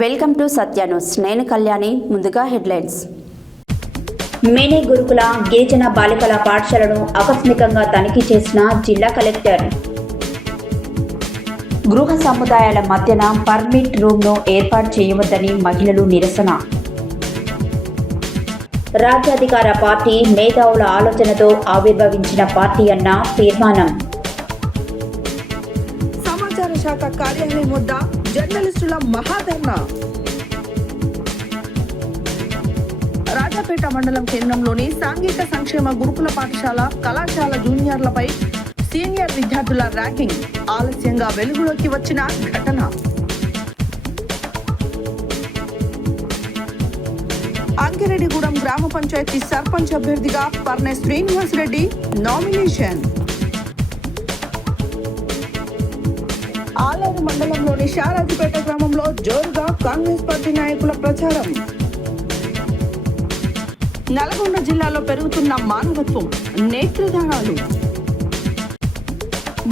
Welcome to Satya news. నేను కళ్యాణి. ముందుగా headlines. Mini గురుకుల గిరిజన బాలికల పాఠశాలను ఆకస్మికంగా తనిఖీ చేసిన జిల్లా కలెక్టర్. గృహ సముదాయాల మధ్యన పర్మిట్ రూమ్ను ఏర్పాటు చేయవద్దని మహిళలు నిరసన. రాజ్యాధికార పార్టీ మేధావుల ఆలోచనతో ఆవిర్భవించిన పార్టీ అన్న తీర్మానం. సమాచార శాఖ కార్యాలయం వద్ద జర్నలిస్టుల మహాధర్నా. రాజాపేట మండలం కేంద్రంలోని సాంఘిక సంక్షేమ గురుకుల పాఠశాల కళాశాల జూనియర్లపై సీనియర్ విద్యార్థుల ర్యాగింగ్ ఆలస్యంగా వెలుగులోకి వచ్చిన ఘటన. అంకిరెడ్డిగూడెం గ్రామ పంచాయతీ సర్పంచ్ అభ్యర్థిగా పర్నె శ్రీనివాస్ రెడ్డి నామినేషన్. ఆలేరు మండలంలోని శారాదిపేట గ్రామంలో జోరుగా కాంగ్రెస్ పార్టీ నాయకుల ప్రచారం. నల్గొండ జిల్లాలో పెరుగుతున్న మానవత్వం నేత్రదానాలు.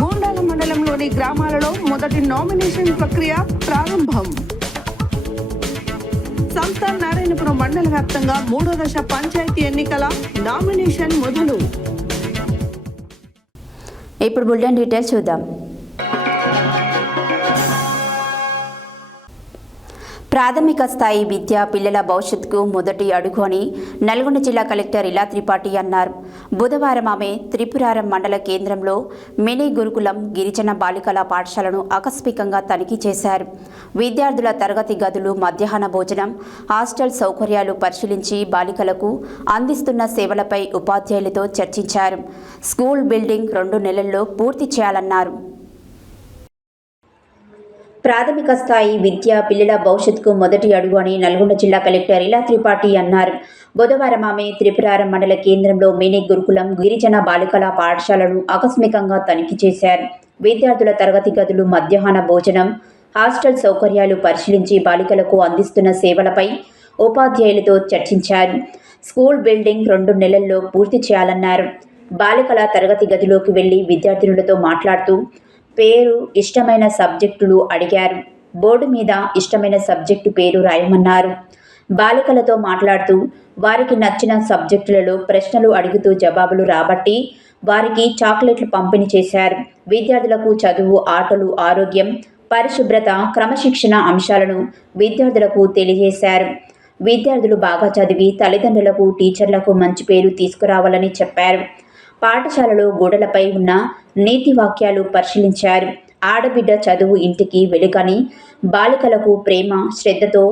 గూండాల మండలంలోని గ్రామాలలో మొదటి నామినేషన్ ప్రక్రియ ప్రారంభం. సంస్థాన్ నారాయణపురం మండల వ్యాప్తంగా 3వ దశ పంచాయతీ ఎన్నికల నామినేషన్ మొదలు. ఇప్పుడు బులెటిన్ డీటెయిల్స్ చూద్దాం. ప్రాథమిక స్థాయి విద్య పిల్లల భవిష్యత్తుకు మొదటి అడుగు అని నల్గొండ జిల్లా కలెక్టర్ ఇలా త్రిపాఠి అన్నారు. బుధవారం ఆమె త్రిపురారం మండల కేంద్రంలో మినీ గురుకులం గిరిజన బాలికల పాఠశాలను ఆకస్మికంగా తనిఖీ చేశారు. విద్యార్థుల తరగతి గదులు, మధ్యాహ్న భోజనం, హాస్టల్ సౌకర్యాలు పరిశీలించి బాలికలకు అందిస్తున్న సేవలపై ఉపాధ్యాయులతో చర్చించారు. స్కూల్ బిల్డింగ్ 2 నెలల్లో పూర్తి చేయాలన్నారు. ప్రాథమిక స్థాయి విద్య పిల్లల భవిష్యత్తుకు మొదటి అడుగు అని నల్గొండ జిల్లా కలెక్టర్ ఇలా త్రిపాఠి అన్నారు. బుధవారం ఆమె త్రిపురారం మండల కేంద్రంలో మినీ గురుకులం గిరిజన బాలికల పాఠశాలను ఆకస్మికంగా తనిఖీ చేశారు. విద్యార్థుల తరగతి గదులు, మధ్యాహ్న భోజనం, హాస్టల్ సౌకర్యాలు పరిశీలించి బాలికలకు అందిస్తున్న సేవలపై ఉపాధ్యాయులతో చర్చించారు. స్కూల్ బిల్డింగ్ 2 నెలల్లో పూర్తి చేయాలన్నారు. బాలికల తరగతి గదిలోకి వెళ్లి విద్యార్థినులతో మాట్లాడుతూ పేరు, ఇష్టమైన సబ్జెక్టులు అడిగారు. బోర్డు మీద ఇష్టమైన సబ్జెక్టు పేరు రాయమన్నారు. బాలికలతో మాట్లాడుతూ వారికి నచ్చిన సబ్జెక్టులలో ప్రశ్నలు అడుగుతూ జవాబులు రాబట్టి వారికి చాక్లెట్లు పంపిణీ చేశారు. విద్యార్థులకు చదువు, ఆటలు, ఆరోగ్యం, పరిశుభ్రత, క్రమశిక్షణ అంశాలను విద్యార్థులకు తెలియజేశారు. విద్యార్థులు బాగా చదివి తల్లిదండ్రులకు, టీచర్లకు మంచి పేరు తీసుకురావాలని చెప్పారు. పాఠశాలలో గోడలపై ఉన్న నీతి వాక్యాలు పరిశీలించారు. ఆడబిడ్డ చదువు ఇంటికి వెలుగని, బాలికలకు ప్రేమ, శ్రద్ధతో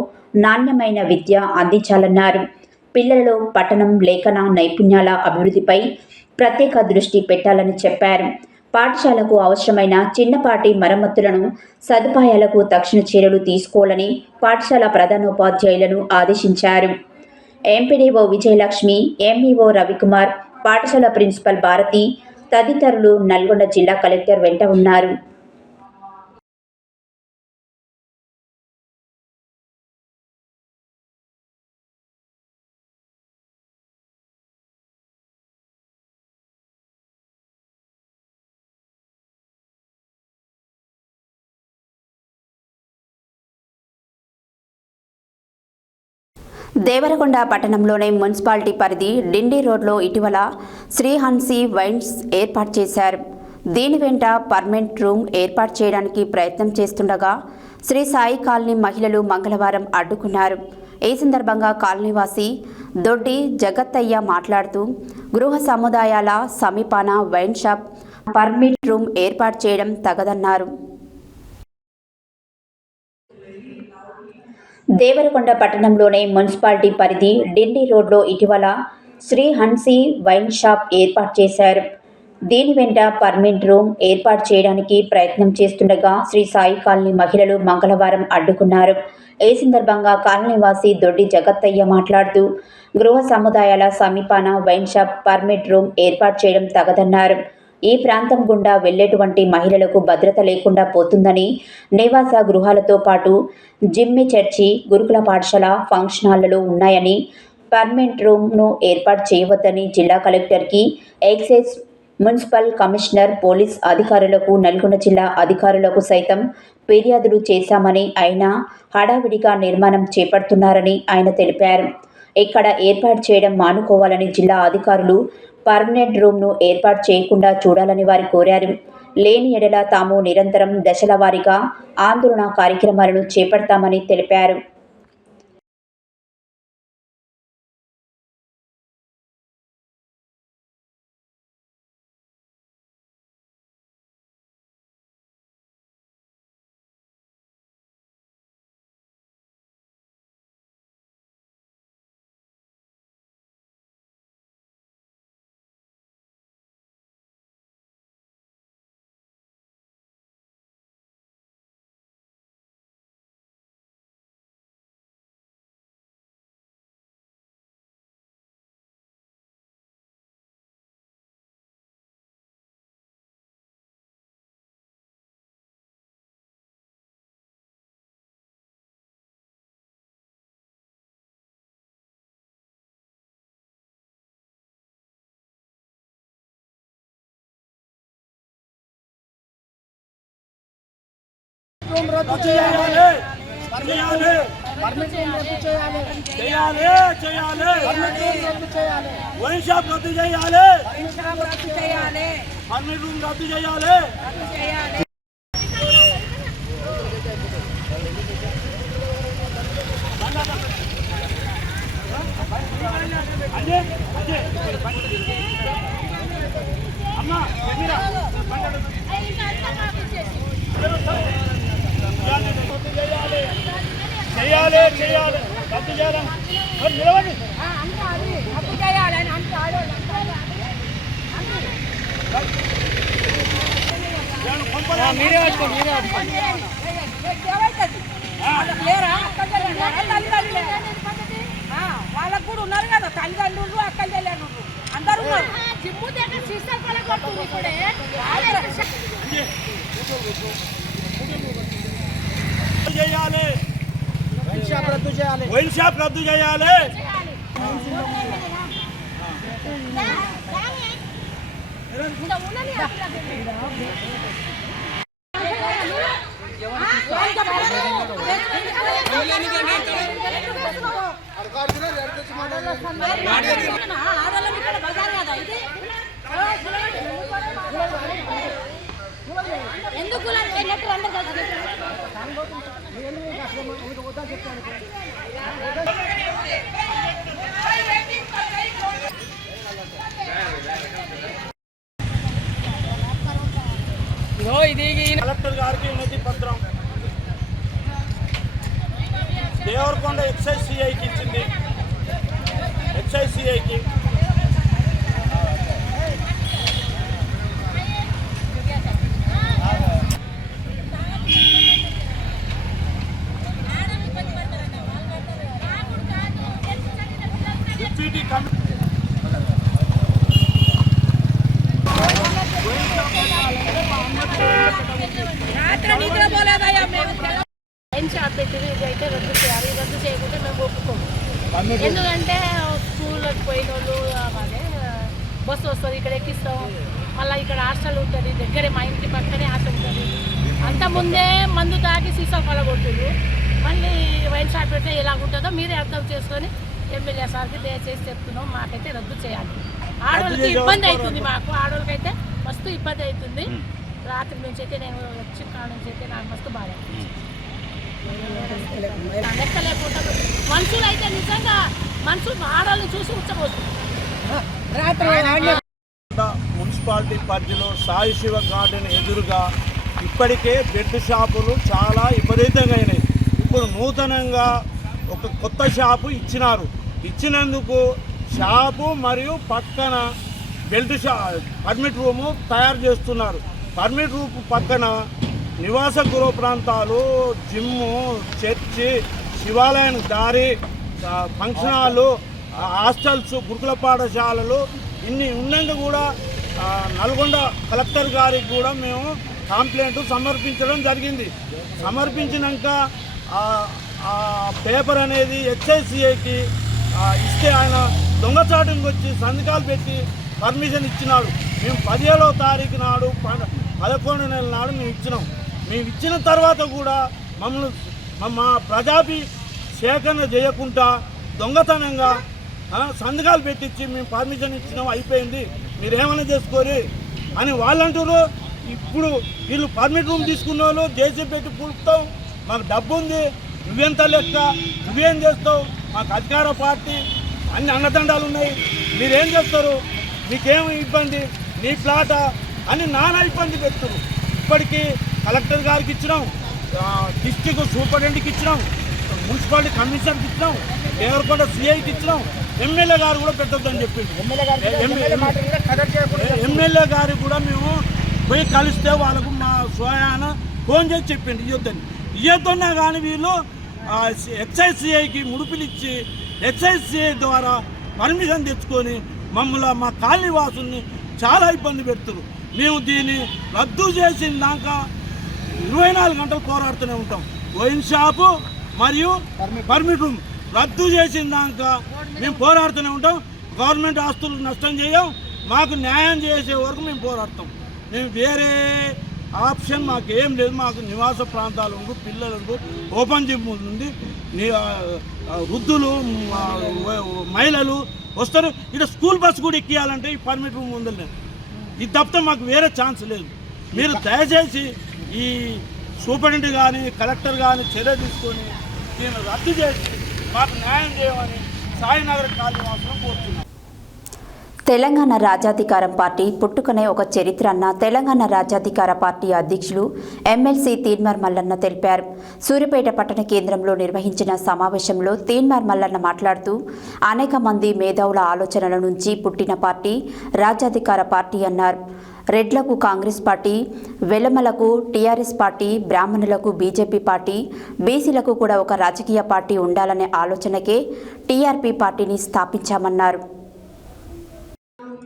నాణ్యమైన విద్య అందించాలన్నారు. పిల్లలలో పఠనం, లేఖన నైపుణ్యాల అభివృద్ధిపై ప్రత్యేక దృష్టి పెట్టాలని చెప్పారు. పాఠశాలకు అవసరమైన చిన్నపాటి మరమ్మతులను, సదుపాయాలకు తక్షణ చర్యలు తీసుకోవాలని పాఠశాల ప్రధానోపాధ్యాయులను ఆదేశించారు. ఎంపీడీఓ విజయలక్ష్మి, ఎంఈఓ రవికుమార్, పాఠశాల ప్రిన్సిపల్ భారతి తదితరులు నల్గొండ జిల్లా కలెక్టర్ వెంట ఉన్నారు. దేవరకొండ పట్టణంలోని మున్సిపాలిటీ పరిధి డిండి రోడ్లో ఇటీవల శ్రీహన్సీ వైన్స్ ఏర్పాటు చేశారు. దీని వెంట పర్మనెంట్ రూమ్ ఏర్పాటు చేయడానికి ప్రయత్నం చేస్తుండగా శ్రీ సాయి కాలనీ మహిళలు మంగళవారం అడ్డుకున్నారు. ఈ సందర్భంగా కాలనీవాసి దొడ్డి జగత్తయ్య మాట్లాడుతూ గృహ సముదాయాల సమీపాన వైన్ షాప్, పర్మిట్ రూమ్ ఏర్పాటు చేయడం తగదన్నారు. దేవరకొండ పట్టణంలోని మున్సిపాలిటీ పరిధి డిండి రోడ్లో ఇటీవల శ్రీ హన్సీ వైన్ షాప్ ఏర్పాటు చేశారు. దీని వెంట పర్మనెంట్ రూమ్ ఏర్పాటు చేయడానికి ప్రయత్నం చేస్తుండగా శ్రీ సాయి కాలనీ మహిళలు మంగళవారం అడ్డుకున్నారు. ఈ సందర్భంగా కాలనీవాసి దొడ్డి జగత్తయ్య మాట్లాడుతూ గృహ సముదాయాల సమీపాన వైన్ షాప్, పర్మనెంట్ రూమ్ ఏర్పాటు చేయడం తగదన్నారు. ఈ ప్రాంతం గుండా వెళ్లేటువంటి మహిళలకు భద్రత లేకుండా పోతుందని, నివాస గృహాలతో పాటు జిమ్మి, చర్చి, గురుకుల పాఠశాల, ఫంక్షన్ హాళ్లలో ఉన్నాయని, పర్మనెంట్ రూమ్ను ఏర్పాటు చేయవద్దని జిల్లా కలెక్టర్కి, ఎక్సైజ్, మున్సిపల్ కమిషనర్, పోలీస్ అధికారులకు, నల్గొండ జిల్లా అధికారులకు సైతం ఫిర్యాదులు చేశామని, అయినా హడావిడిగా నిర్మాణం చేపడుతున్నారని ఆయన తెలిపారు. ఇక్కడ ఏర్పాటు చేయడం మానుకోవాలని జిల్లా అధికారులు పర్మనెంట్ రూమ్ను ఏర్పాటు చేయకుండా చూడాలని వారు కోరారు. లేని ఎడల తాము నిరంతరం దశల వారీగా ఆందోళన కార్యక్రమాలను చేపడతామని తెలిపారు. రద్దు చేయాలి చేయాలి చేయాలి చేయాలి వైన్ షాప్ రద్దు చేయాలి పర్మిట్ రూమ్ రద్దు చేయాలి. అమ్మా చేయాలి చేయాలి రద్దు చేయాలి నిలవండి. మీరే పట్టుకోండి వాళ్ళకు కూడా ఉన్నారు కదా తల్లిదండ్రులు అక్కలు తెలియను అందరూ జిమ్ము దగ్గర సిస్టర్ చేయాలి వైన్ షాప్ రద్దు చేయాలి. ఎందుకు కలెక్టర్ గారికి వినతి పత్రం దేవరకొండ ఎక్సైజ్ సిఐకి ఇచ్చింది. ఎక్సైజ్ సిఐకి డిప్యూటీ వైన్ షాప్ పెట్టింది ఇదైతే రద్దు చేయాలి. రద్దు చేయకుంటే మేము ఒప్పుకోము. ఎందుకంటే స్కూల్కి పోయిన వాళ్ళు అదే బస్సు వస్తుంది, ఇక్కడ ఎక్కిస్తాం, మళ్ళీ ఇక్కడ హాస్టల్ ఉంటుంది, దగ్గరే మా ఇంటి పక్కనే హాస్టల్ ఉంటుంది. అంతకుముందే మందు తాగి సీసా కొడుతుంది. మళ్ళీ వైన్ షాప్ పెడితే ఎలాగుంటుందో మీరే అర్థం చేసుకొని ఎమ్మెల్యే సార్కి దయచేసి చెప్తున్నాం, మాకైతే రద్దు చేయాలి. ఆడవాళ్ళకి ఇబ్బంది అవుతుంది, మాకు ఆడవాళ్ళకైతే మస్తు ఇబ్బంది అవుతుంది. రాత్రి నుంచి అయితే నేను వచ్చిన కాడ నుంచి అయితే నాకు మస్తు బాధ లెక్క లేకుండా మనుషులు అయితే నిజంగా మనుషులు ఆడవాళ్ళని చూసి ఉచ్చబోతుంది. మున్సిపాలిటీ పరిధిలో సాయి శివ గార్డెన్ ఎదురుగా ఇప్పటికే బెడ్ షాపులు చాలా విపరీతంగా అయినాయి. ఇప్పుడు నూతనంగా ఒక కొత్త షాపు ఇచ్చినందుకు షాపు మరియు పక్కన పర్మిట్ రూము తయారు చేస్తున్నారు. పర్మిట్ రూమ్ పక్కన నివాస గృహ ప్రాంతాలు, జిమ్ము, చర్చి, శివాలయం దారి, ఫంక్షన్ హాలు, హాస్టల్స్, గురుకుల పాఠశాలలు ఇన్ని ఉన్నందుకు కూడా నల్గొండ కలెక్టర్ గారికి కూడా మేము కంప్లైంట్ సమర్పించడం జరిగింది. సమర్పించినాక పేపర్ అనేది హెచ్ఐసిఐకి ఇస్తే ఆయన దొంగచాటుకు వచ్చి సంతకాలు పెట్టి పర్మిషన్ ఇచ్చినాడు. మేము 17వ తారీఖు నాడు 11వ నెల నాడు మేము ఇచ్చినాం. మేము ఇచ్చిన తర్వాత కూడా మా ప్రజాభి సేకరణ చేయకుండా దొంగతనంగా సంతకాలు పెట్టించి మేము పర్మిషన్ ఇచ్చినాం, అయిపోయింది, మీరేమైనా చేసుకోరు అని వాళ్ళంటారు. ఇప్పుడు వీళ్ళు పర్మిట్ రూమ్ తీసుకున్న వాళ్ళు జేసీ పెట్టి పూడుతాం, మాకు డబ్బు ఉంది, నువ్వెంత లెక్క, నువ్వేం చేస్తావు, మాకు అధికార పార్టీ అన్ని అండదండాలు ఉన్నాయి, మీరేం చేస్తారు, మీకేమి ఇబ్బంది, నీ ప్లాటా అని నానా ఇబ్బంది పెడుతున్నారు. ఇప్పటికీ కలెక్టర్ గారికి ఇచ్చినాం, డిస్ట్రిక్ట్ సూపరింటెండెంట్కి ఇచ్చినాం, మున్సిపాలిటీ కమిషనర్కి ఇచ్చినాం, దేవరకొండ సిఐకి ఇచ్చినాం, ఎమ్మెల్యే గారు కూడా పెట్టొద్దని చెప్పింది. ఎమ్మెల్యే గారికి కూడా మేము పోయి కలిస్తే వాళ్ళకు మా స్వయాన ఫోన్ చేసి చెప్పింది ఇవ్వద్దన్నా కానీ వీళ్ళు ఎక్సైజ్ సిఐకి ముడుపులు ఇచ్చి ఎక్సైజ్ సిఐ ద్వారా పర్మిషన్ తెచ్చుకొని మమ్మల్ని మా కాలనీ వాసుల్ని చాలా ఇబ్బంది పెడుతున్నారు. మేము దీన్ని రద్దు చేసినాక 24 గంటలు పోరాడుతూనే ఉంటాం. వైన్ షాపు మరియు పర్మిట్ రూమ్ రద్దు చేసినాక మేము పోరాడుతూనే ఉంటాం. గవర్నమెంట్ ఆస్తులు నష్టం చేయం, మాకు న్యాయం చేసే వరకు మేము పోరాడతాం. మేము వేరే ఆప్షన్ మాకు ఏం లేదు. మాకు నివాస ప్రాంతాలు ఉండు, పిల్లలు ఓపెన్ జిమ్ ఉంది, వృద్ధులు మహిళలు వస్తారు. ఇక్కడ స్కూల్ బస్సు కూడా ఎక్కియాలంటే ఈ పర్మిట్ రూమ్ ఉందని ఇది తప్పితే మాకు వేరే ఛాన్స్ లేదు. మీరు దయచేసి ఈ సూపరింటెండెంట్ కానీ కలెక్టర్ కానీ చర్య తీసుకొని దీన్ని రద్దు చేసి మాకు న్యాయం చేయమని సాయినగర్ కాలనీ వాసులను కోరుతున్నాం. తెలంగాణ రాజ్యాధికారం పార్టీ పుట్టుకనే ఒక చరిత్ర అన్న తెలంగాణ రాజ్యాధికార పార్టీ అధ్యక్షులు ఎమ్మెల్సీ తీన్మార్ మల్లన్న తెలిపారు. సూర్యాపేట పట్టణ కేంద్రంలో నిర్వహించిన సమావేశంలో తీన్మార్ మల్లన్న మాట్లాడుతూ అనేక మంది మేధావుల ఆలోచనల నుంచి పుట్టిన పార్టీ రాజ్యాధికార పార్టీ అన్నారు. రెడ్లకు కాంగ్రెస్ పార్టీ, వెలమలకు టీఆర్ఎస్ పార్టీ, బ్రాహ్మణులకు బీజేపీ పార్టీ, బీసీలకు కూడా ఒక రాజకీయ పార్టీ ఉండాలనే ఆలోచనకే టీఆర్పీ పార్టీని స్థాపించామన్నారు.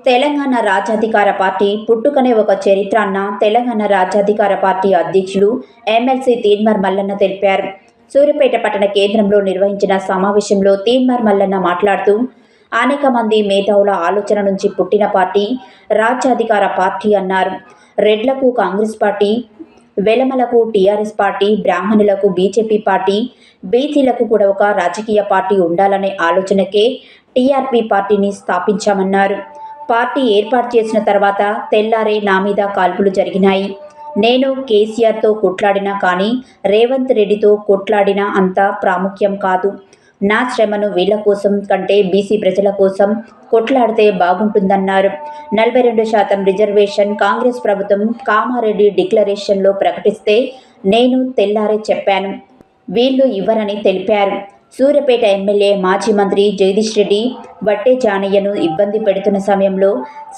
తెలంగాణ రాజ్యాధికార పార్టీ పుట్టుకనే ఒక చరిత్ర అన్న తెలంగాణ రాజ్యాధికార పార్టీ అధ్యక్షులు ఎమ్మెల్సీ తీన్మార్ మల్లన్న తెలిపారు. సూర్యాపేట పట్టణ కేంద్రంలో నిర్వహించిన సమావేశంలో తీన్మార్ మల్లన్న మాట్లాడుతూ అనేక మంది మేధావుల ఆలోచన నుంచి పుట్టిన పార్టీ రాజ్యాధికార పార్టీ అన్నారు. రెడ్లకు కాంగ్రెస్ పార్టీ, వెలమలకు టీఆర్ఎస్ పార్టీ, బ్రాహ్మణులకు బీజేపీ పార్టీ, బీసీలకు కూడా ఒక రాజకీయ పార్టీ ఉండాలనే ఆలోచనకే టీఆర్పీ పార్టీని స్థాపించామన్నారు. పార్టీ ఏర్పాటు చేసిన తర్వాత తెల్లారే నా మీద కాల్పులు జరిగినాయి. నేను కేసీఆర్తో కొట్లాడినా కానీ రేవంత్ రెడ్డితో కొట్లాడినా అంత ప్రాముఖ్యం కాదు. నా శ్రమను వీళ్ల కోసం కంటే బీసీ ప్రజల కోసం కొట్లాడితే బాగుంటుందన్నారు. 42% రిజర్వేషన్ కాంగ్రెస్ ప్రభుత్వం కామారెడ్డి డిక్లరేషన్లో ప్రకటిస్తే నేను తెల్లారే చెప్పాను, వీళ్లు ఇవ్వరని తెలిపారు. సూర్యాపేట ఎమ్మెల్యే మాజీ మంత్రి జగదీష్ రెడ్డి వట్టే జానయ్యను ఇబ్బంది పెడుతున్న సమయంలో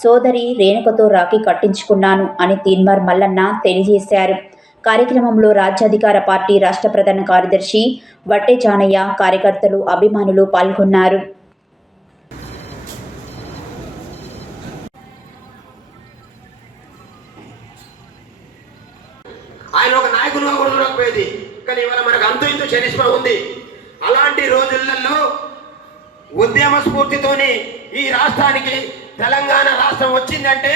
సోదరి రేణుకతో రాఖీ కట్టించుకున్నాను అని తీన్మార్ మల్లన్న తెలియజేశారు. కార్యక్రమంలో రాజ్యాధికార పార్టీ రాష్ట్ర ప్రధాన కార్యదర్శి వట్టే జానయ్య, కార్యకర్తలు, అభిమానులు పాల్గొన్నారు. ఆయన ఒక నాయకునిగా కూడా చూడకపోయేది, కానీ ఇవాళ మనకు అంతు ఇంతు చరిష్మా ఉంది. అలాంటి రోజులలో ఉద్యమ స్ఫూర్తితోని ఈ రాష్ట్రానికి తెలంగాణ రాష్ట్రం వచ్చిందంటే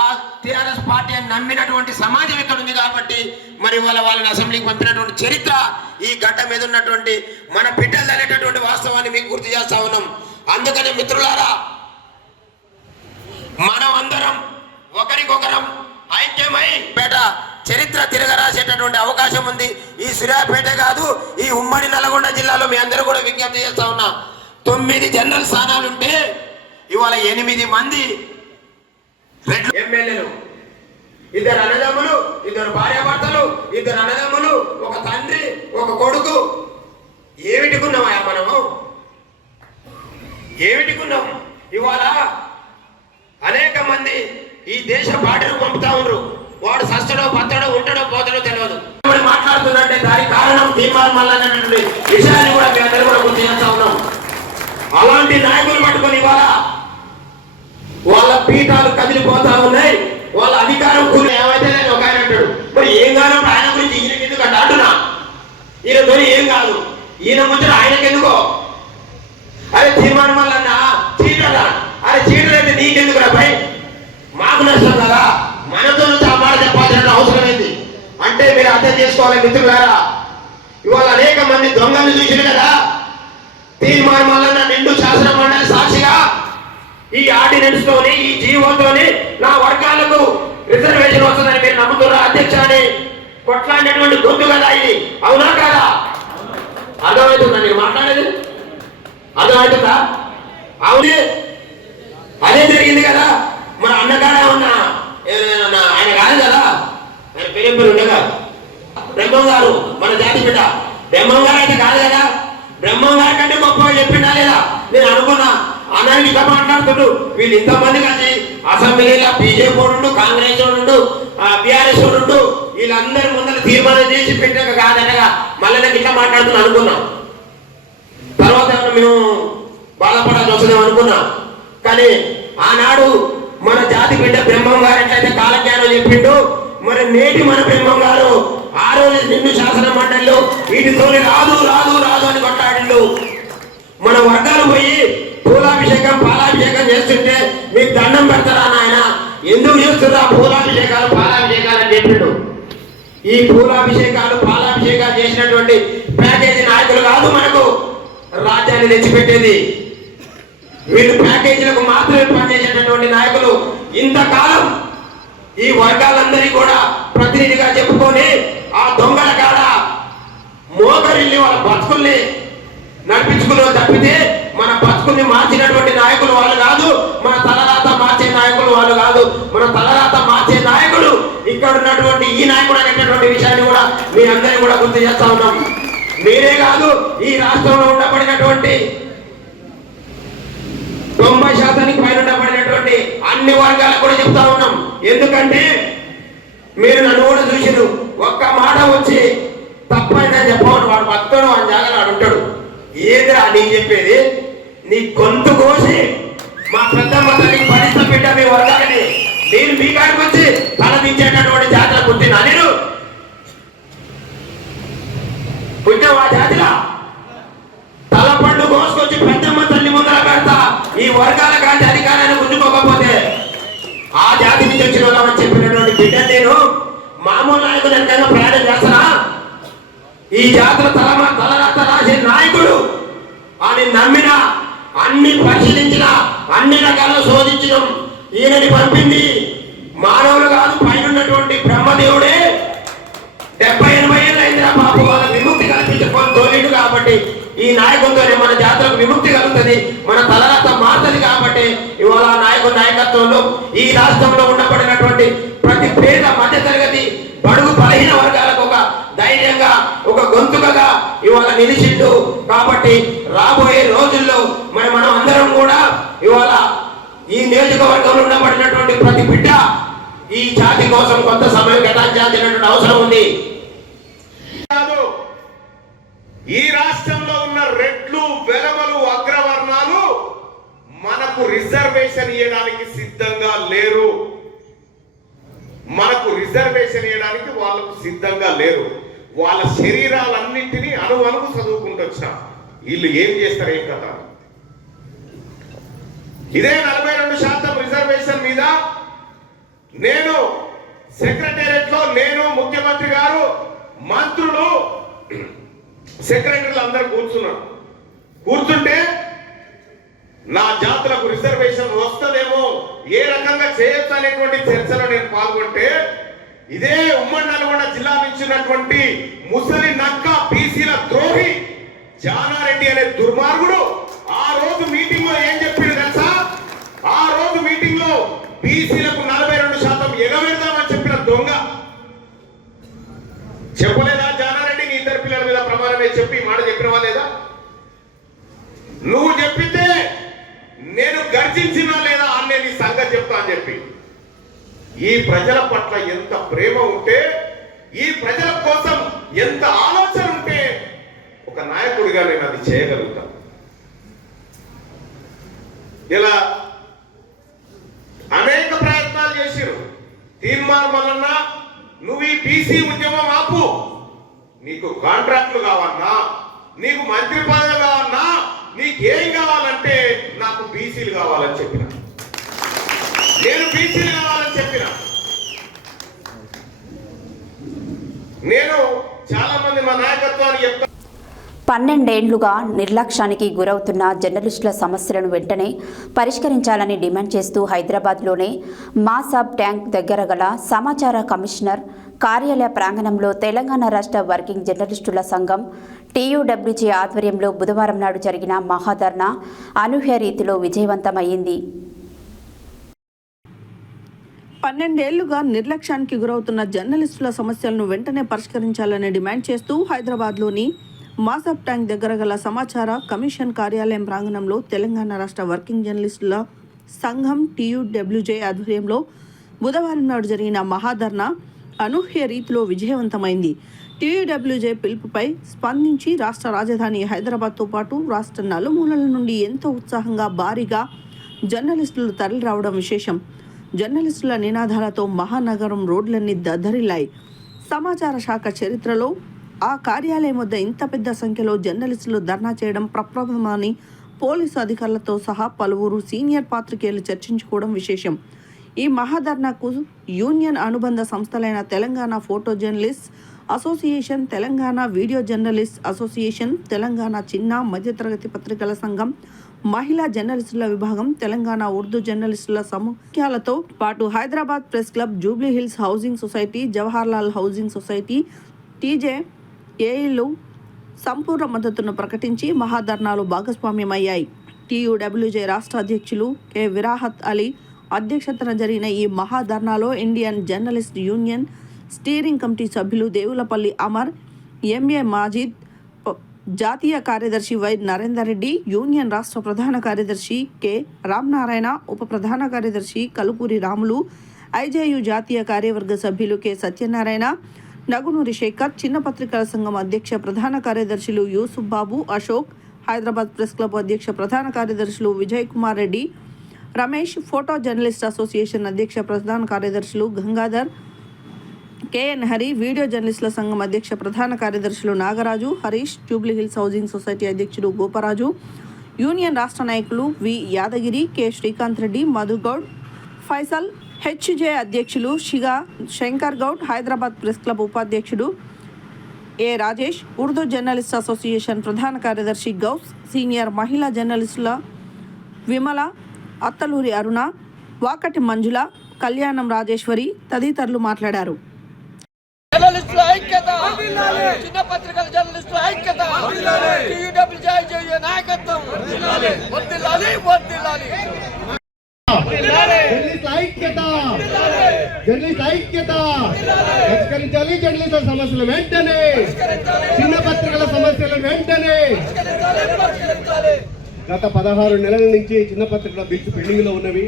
ఆ టీఆర్ఎస్ పార్టీ అని నమ్మినటువంటి సమాజం ఇక్కడ ఉంది. కాబట్టి మరి వాళ్ళని అసెంబ్లీకి పంపినటువంటి చరిత్ర ఈ గడ్డ మీద ఉన్నటువంటి మన బిడ్డలు అనేటటువంటి వాస్తవాన్ని మీకు గుర్తు చేస్తా ఉన్నాం. అందుకని మిత్రులారా, మనం అందరం ఒకరికొకరం ఐక్యమై పేట చరిత్ర తిరగరాసేటటువంటి అవకాశం ఉంది. ఈ సూర్యాపేట కాదు, ఈ ఉమ్మడి నల్గొండ జిల్లాలో మీ అందరూ కూడా విజ్ఞప్తి చేస్తా ఉన్నా. 9 జనరల్ స్థానాలుంటే ఇవాళ 8 మంది ఎమ్మెల్యేలు, 2 అన్నదమ్ములు, 2 భార్యాభర్తలు, 2 అన్నదమ్ములు, ఒక తండ్రి, ఒక కొడుకు. ఏమిటికున్నామా మనము? ఏమిటికున్నాం? ఇవాళ అనేక మంది ఈ దేశ పార్టీలు పంపుతా ఉన్నారు. వాడు సస్తడో పత్తడో ఉంటాడో పోతాడో తెలియదు. మాట్లాడుతుందంటే దానికి కారణం తీన్మార్ మల్లన్న అనేటువంటి విషయాన్ని కూడా మీ అందరూ కూడా గుర్తు చేస్తా ఉన్నాం. అలాంటి నాయకులు పట్టుకొని ఇవాళ వాళ్ళ పీఠాలు కదిలిపోతా ఉన్నాయి, వాళ్ళ అధికారం కూలి ఏమైతే లేదు. ఒక ఆయన అంటాడు, మరి ఏం కాదు ఆయన గురించి ఈయనకి ఎందుకంటే అంటున్నా, ఈయనతో ఏం కాదు, ఈయన ముందు ఆయనకెందుకో. అరే తీన్మార్ మల్లన్న చీటరా, అరే చీటరైతే నీకెందుకు రా భయ్, మాకు నష్టం కదా, మనతో ఆ మాట చెప్పాల్సిన అవసరం ఏంది? చేసుకోవాలి మిత్రులారా. ఇవాళ అనేక మంది దొంగలు చూసిరు కదా. తీర్మానం మల్లన్న నిండు శాసన మండలి సాక్షిగా ఈ ఆర్డినెన్స్ తోని ఈ జీవోతోని నా వర్గాలకు రిజర్వేషన్ వస్తుందని మీరు నమ్ముతున్నారు అధ్యక్ష అని కొట్లాడినటువంటి గొంతు కదా ఇది. అవునా కాదా? అర్థమవుతుందా నేను మాట్లాడేది? అర్థమవుతుందా? అవునే, అదే జరిగింది కదా. మన అన్నగానే ఉన్నా ఆయన కాదు కదా, ఆయన పేరు ఉండగా బ్రహ్మం గారు మన జాతి బిడ్డ. బ్రహ్మం గారు అయితే కాదు కదా. బ్రహ్మం గారి కంటే గొప్పగా చెప్పిండా లేదా? నేను అనుకున్నా అన్నని ఇంకా మాట్లాడుతుండు. వీళ్ళు ఇంతమంది కలిసి అసెంబ్లీలో బీజేపీ ఉండు, కాంగ్రెస్ ఉండు, బీఆర్ఎస్ ఉండు, వీళ్ళందరి ముందర తీర్మానం చేసి పెట్టాక కాదనగా మళ్ళీ నేను ఇట్లా మాట్లాడుతున్నా అనుకున్నాం. తర్వాత మేము బాధపడాల్సి వస్తుందేమో అనుకున్నాం. కానీ ఆనాడు మన జాతి బిడ్డ బ్రహ్మం గారు ఎట్లయితే కాలజ్ఞానం చెప్పిండు, మరి నేటి మన బ్రహ్మం గారు ఆ రోజు నిన్ను శాసన మండలిలో వీటితో రాదు రాదు రాదు అని కొట్టాడిండు. మన వర్గాలు పోయి పూలాభిషేకం పాలాభిషేకం చేస్తుంటే మీకు దండం పెడతారా నాయన, ఎందుకు చేస్తున్నా పూలాభిషేకాలు పాలాభిషేకాలు అని చెప్పిండు. ఈ పూలాభిషేకాలు పాలాభిషేకాలు చేసినటువంటి ప్యాకేజీ నాయకులు కాదు మనకు రాజ్యాన్ని తెచ్చిపెట్టేది. వీళ్ళు ప్యాకేజీలకు మాత్రమే పనిచేసేటటువంటి నాయకులు. ఇంతకాలం ఈ వర్గాలందరినీ కూడా ప్రతినిధిగా చెప్పుకొని ఆ దొంగల కాడ మోకరిల్లి వాళ్ళ బతుకుల్ని నడిపించుకుని తప్పితే మన బతుకుల్ని మార్చినటువంటి నాయకులు వాళ్ళు కాదు. మన తలరాత మార్చే నాయకులు వాళ్ళు కాదు. మన తలరాత మార్చే నాయకుడు ఇక్కడ ఉన్నటువంటి ఈ నాయకుడు అనేటటువంటి విషయాన్ని కూడా మీ అందరినీ కూడా గుర్తు చేస్తా ఉన్నాం. మీరే కాదు, ఈ రాష్ట్రంలో ఉండబడినటువంటి 90% పైన ఉండబడినటువంటి అన్ని వర్గాలకు కూడా చెప్తా ఉన్నాం. ఎందుకంటే మీరు నన్ను కూడా చూసిరు, ఒక్క మాట వచ్చి తప్పైందని చెప్పవను, వాడు బతుకుతాడు వాడి జాగాలో వాడు ఉంటాడు. ఏదిరా నీకు చెప్పేది? నీ గొంతు కోసి మా పెద్దమ్మ తల్లికి పరిస్థితి పెట్టా మీ వర్గాలని నేను మీ కాడికి వచ్చి తలదించేటటువంటి జాతిలో పుట్టినా నేను పుట్టిన ఆ జాతిలో తలపండు కోసుకొచ్చి పెద్దమ్మ తల్లి ముందర పెడతా. ఈ వర్గాల కాంతి అధికారాన్ని గుంజుకోకపోతే ఆ జాతి నుంచి వచ్చిన వాళ్ళని చెప్పినటువంటి బిడ్డ నేను మామూలు నాయకులు ఎంతైనా ప్రయాణం చేస్తానా? ఈ జాతుల తలరాత రాసే నాయకుడు అని నమ్మిన, అన్ని పరిశీలించిన, అన్ని రకాల శోధించిన ఈయనని పంపింది మానవులు కాదు, పైన ఉన్నటువంటి బ్రహ్మదేవుడే. 70-80 ఏళ్ళు అయిందిరా బాబు, వాళ్ళ విముక్తి కల్పించుకొని తోలిడు కాబట్టి ఈ నాయకులతోనే మన జాతులకు విముక్తి కలుగుతుంది, మన తలరాత మారుతుంది. కాబట్టి ఇవాళ నాయకుల నాయకత్వంలో ఈ రాష్ట్రంలో ఉండబడినటువంటి ప్రతి పేద మధ్య తరగతి బడుగు బలహీన వర్గాలకు ఒక ధైర్యంగా, ఒక గొంతుకగా ఇవాళ నిలిచిండు. కాబట్టి రాబోయే రోజుల్లో మనం అందరం కూడా ఇవాళ ఈ నియోజకవర్గంలో ఉండబడినటువంటి ప్రతి బిడ్డ ఈ జాతి కోసం కొంత సమయం కేటాయించాల్సినటువంటి అవసరం ఉంది. ఈ రాష్ట్రంలో ఉన్న రెడ్లు, వెలమలు, అగ్రవర్ణాలు మనకు రిజర్వేషన్ ఇవ్వడానికి సిద్ధంగా లేరు. మనకు రిజర్వేషన్ ఇవ్వడానికి వాళ్ళకు సిద్ధంగా లేరు. వాళ్ళ శరీరాలన్నింటినీ అణువణువు చదువుకుంటూ వచ్చిన వీళ్ళు ఏం చేస్తారు, ఏం కథ? ఇదే 42% రిజర్వేషన్ మీద నేను సెక్రటేరియట్ లో, నేను ముఖ్యమంత్రి గారు, మంత్రులు, సెక్రటరీలు అందరూ కూర్చుంటే నా జాతులకు రిజర్వేషన్ వస్తుందేమో, ఏ రకంగా చేయొచ్చు అనేటువంటి చర్చలో నేను పాల్గొంటే ఇదే ఉమ్మడి నల్గొండ జిల్లా నుంచి ఉన్నటువంటి ముసలి నక్క బీసీల ద్రోహి జానారెడ్డి అనే దుర్మార్గుడు ఆ రోజు మీటింగ్ లో ఏం చెప్పిండు తెలుసా? ఆ రోజు మీటింగ్ లో బీసీలకు 42% ఎగవేద్దామని చెప్పిన దొంగ చెప్పలేదా? జానారెడ్డి నీ ఇద్దరు పిల్లల మీద ప్రమాణమే చెప్పి మాట చెప్పిన వాళ్ళేదా? నువ్వు చెప్పితే నేను గర్జించినా లేదా అన్నే నీ సంగతి చెప్తా అని చెప్పి. ఈ ప్రజల పట్ల ఎంత ప్రేమ ఉంటే, ఈ ప్రజల కోసం ఎంత ఆలోచన ఉంటే ఒక నాయకుడిగా నేను అది చేయగలుగుతా. ఇలా అనేక ప్రయత్నాలు చేసిరు. తీర్మానం వలన నువ్వు ఈ బీసీ ఉద్యమం ఆపు, నీకు కాంట్రాక్టులు కావన్నా, నీకు మంత్రి పదవి కావన్నా, నీకేం కావాలంటే నాకు బీసీలు కావాలని చెప్పిన, నేను బీసీలు కావాలని చెప్పిన. నేను 12 ఏళ్లుగా నిర్లక్ష్యానికి గురవుతున్న జర్నలిస్టుల సమస్యలను వెంటనే పరిష్కరించాలని డిమాండ్ చేస్తూ హైదరాబాద్లోని మాసాబ్ ట్యాంక్ దగ్గర గల సమాచార కమిషనర్ కార్యాలయ ప్రాంగణంలో తెలంగాణ రాష్ట్ర వర్కింగ్ జర్నలిస్టుల సంఘం TUWJ ఆధ్వర్యంలో బుధవారం నాడు జరిగిన మహాధర్నా అనూహ్య రీతిలో విజయవంతమైంది. 12 ఏళ్లుగా నిర్లక్ష్యానికి గురవుతున్న జర్నలిస్టుల సమస్యలను వెంటనే పరిష్కరించాలని డిమాండ్ చేస్తూ హైదరాబాద్లోని మాసాబ్ ట్యాంక్ దగ్గర గల సమాచార కమిషన్ కార్యాలయం ప్రాంగణంలో తెలంగాణ రాష్ట్ర వర్కింగ్ జర్నలిస్టుల సంఘం TUWJ ఆధ్వర్యంలో బుధవారం నాడు జరిగిన మహాధర్నా అనూహ్య రీతిలో విజయవంతమైంది. TUWJ పిలుపుపై స్పందించి రాష్ట్ర రాజధాని హైదరాబాద్తో పాటు రాష్ట్ర నలుమూలల నుండి ఎంతో ఉత్సాహంగా భారీగా జర్నలిస్టులు తరలి రావడం విశేషం. జర్నలిస్టుల నినాదాలతో మహానగరం రోడ్లన్నీ దద్దరిల్లాయి. సమాచార శాఖ చరిత్రలో ఆ కార్యాలయం వద్ద ఇంత పెద్ద సంఖ్యలో జర్నలిస్టులు ధర్నా చేయడం ప్రప్రథమని పోలీసు అధికారులతో సహా పలువురు సీనియర్ పాత్రికేయులు చర్చించుకోవడం విశేషం. ఈ మహాధర్నాకు యూనియన్ అనుబంధ సంస్థలైన Telangana photo journalist association, Telangana video journalist association, Telangana చిన్న మధ్యతరగతి పత్రికల సంఘం, మహిళా జర్నలిస్టుల విభాగం, తెలంగాణ ఉర్దూ జర్నలిస్టుల సముఖ్యాలతో పాటు Hyderabad press club, Jubilee Hills housing society, Jawaharlal housing society, TJAలు సంపూర్ణ మద్దతును ప్రకటించి మహాధర్నాలో భాగస్వామ్యమయ్యాయి. TUWJ రాష్ట్ర అధ్యక్షులు K. విరాహత్ అలీ అధ్యక్షతన జరిగిన ఈ మహాధర్నాలో Indian journalist union steering committee సభ్యులు దేవులపల్లి అమర్, MA మాజిద్, జాతీయ కార్యదర్శి వై. నరేందర్ రెడ్డి, యూనియన్ రాష్ట్ర ప్రధాన కార్యదర్శి K. రామనారాయణ, ఉప ప్రధాన కార్యదర్శి కలుపూరి రాములు, IJU జాతీయ కార్యవర్గ సభ్యులు K. సత్యనారాయణ, నగునూరి శేఖర్, చిన్న పత్రికల సంఘం అధ్యక్ష ప్రధాన కార్యదర్శులు యూసుఫ్ బాబు, అశోక్, హైదరాబాద్ ప్రెస్ క్లబ్ అధ్యక్ష ప్రధాన కార్యదర్శులు Vijay Kumar Reddy, Ramesh, photo journalist association అధ్యక్ష ప్రధాన కార్యదర్శులు గంగాధర్, KN హరి, వీడియో జర్నలిస్టుల సంఘం అధ్యక్ష ప్రధాన కార్యదర్శులు Nagaraju, Harish, Jubilee Hills housing society అధ్యక్షుడు గోపరాజు, యూనియన్ రాష్ట్ర నాయకులు వి. యాదగిరి, K. శ్రీకాంత్ రెడ్డి, మధుగౌడ్, ఫైసల్, HJ అధ్యక్షులు షిగా శంకర్ గౌడ్, హైదరాబాద్ ప్రెస్ క్లబ్ ఉపాధ్యక్షుడు A. Rajesh, Urdu journalist association ప్రధాన కార్యదర్శి గౌస్, సీనియర్ మహిళా జర్నలిస్టుల విమల, అత్తలూరి అరుణ, వాకటి మంజుల, కళ్యాణం రాజేశ్వరి తదితరులు మాట్లాడారు. జర్నలిస్టుల ఐక్యత, చిన్న పత్రికల జర్నలిస్టుల ఐక్యత, TUWJ నాయకత్వం వర్ధిల్లాలి, వర్ధిల్లాలి. జర్నలిస్ట్ ఐక్యత పరిష్కరించాలి. జర్నలిస్టుల సమస్యలు వెంటనే, చిన్న పత్రికల సమస్యలు వెంటనే. గత 16 నెలల నుంచి చిన్న పత్రికల బిల్స్ పెండింగ్ లో ఉన్నవి.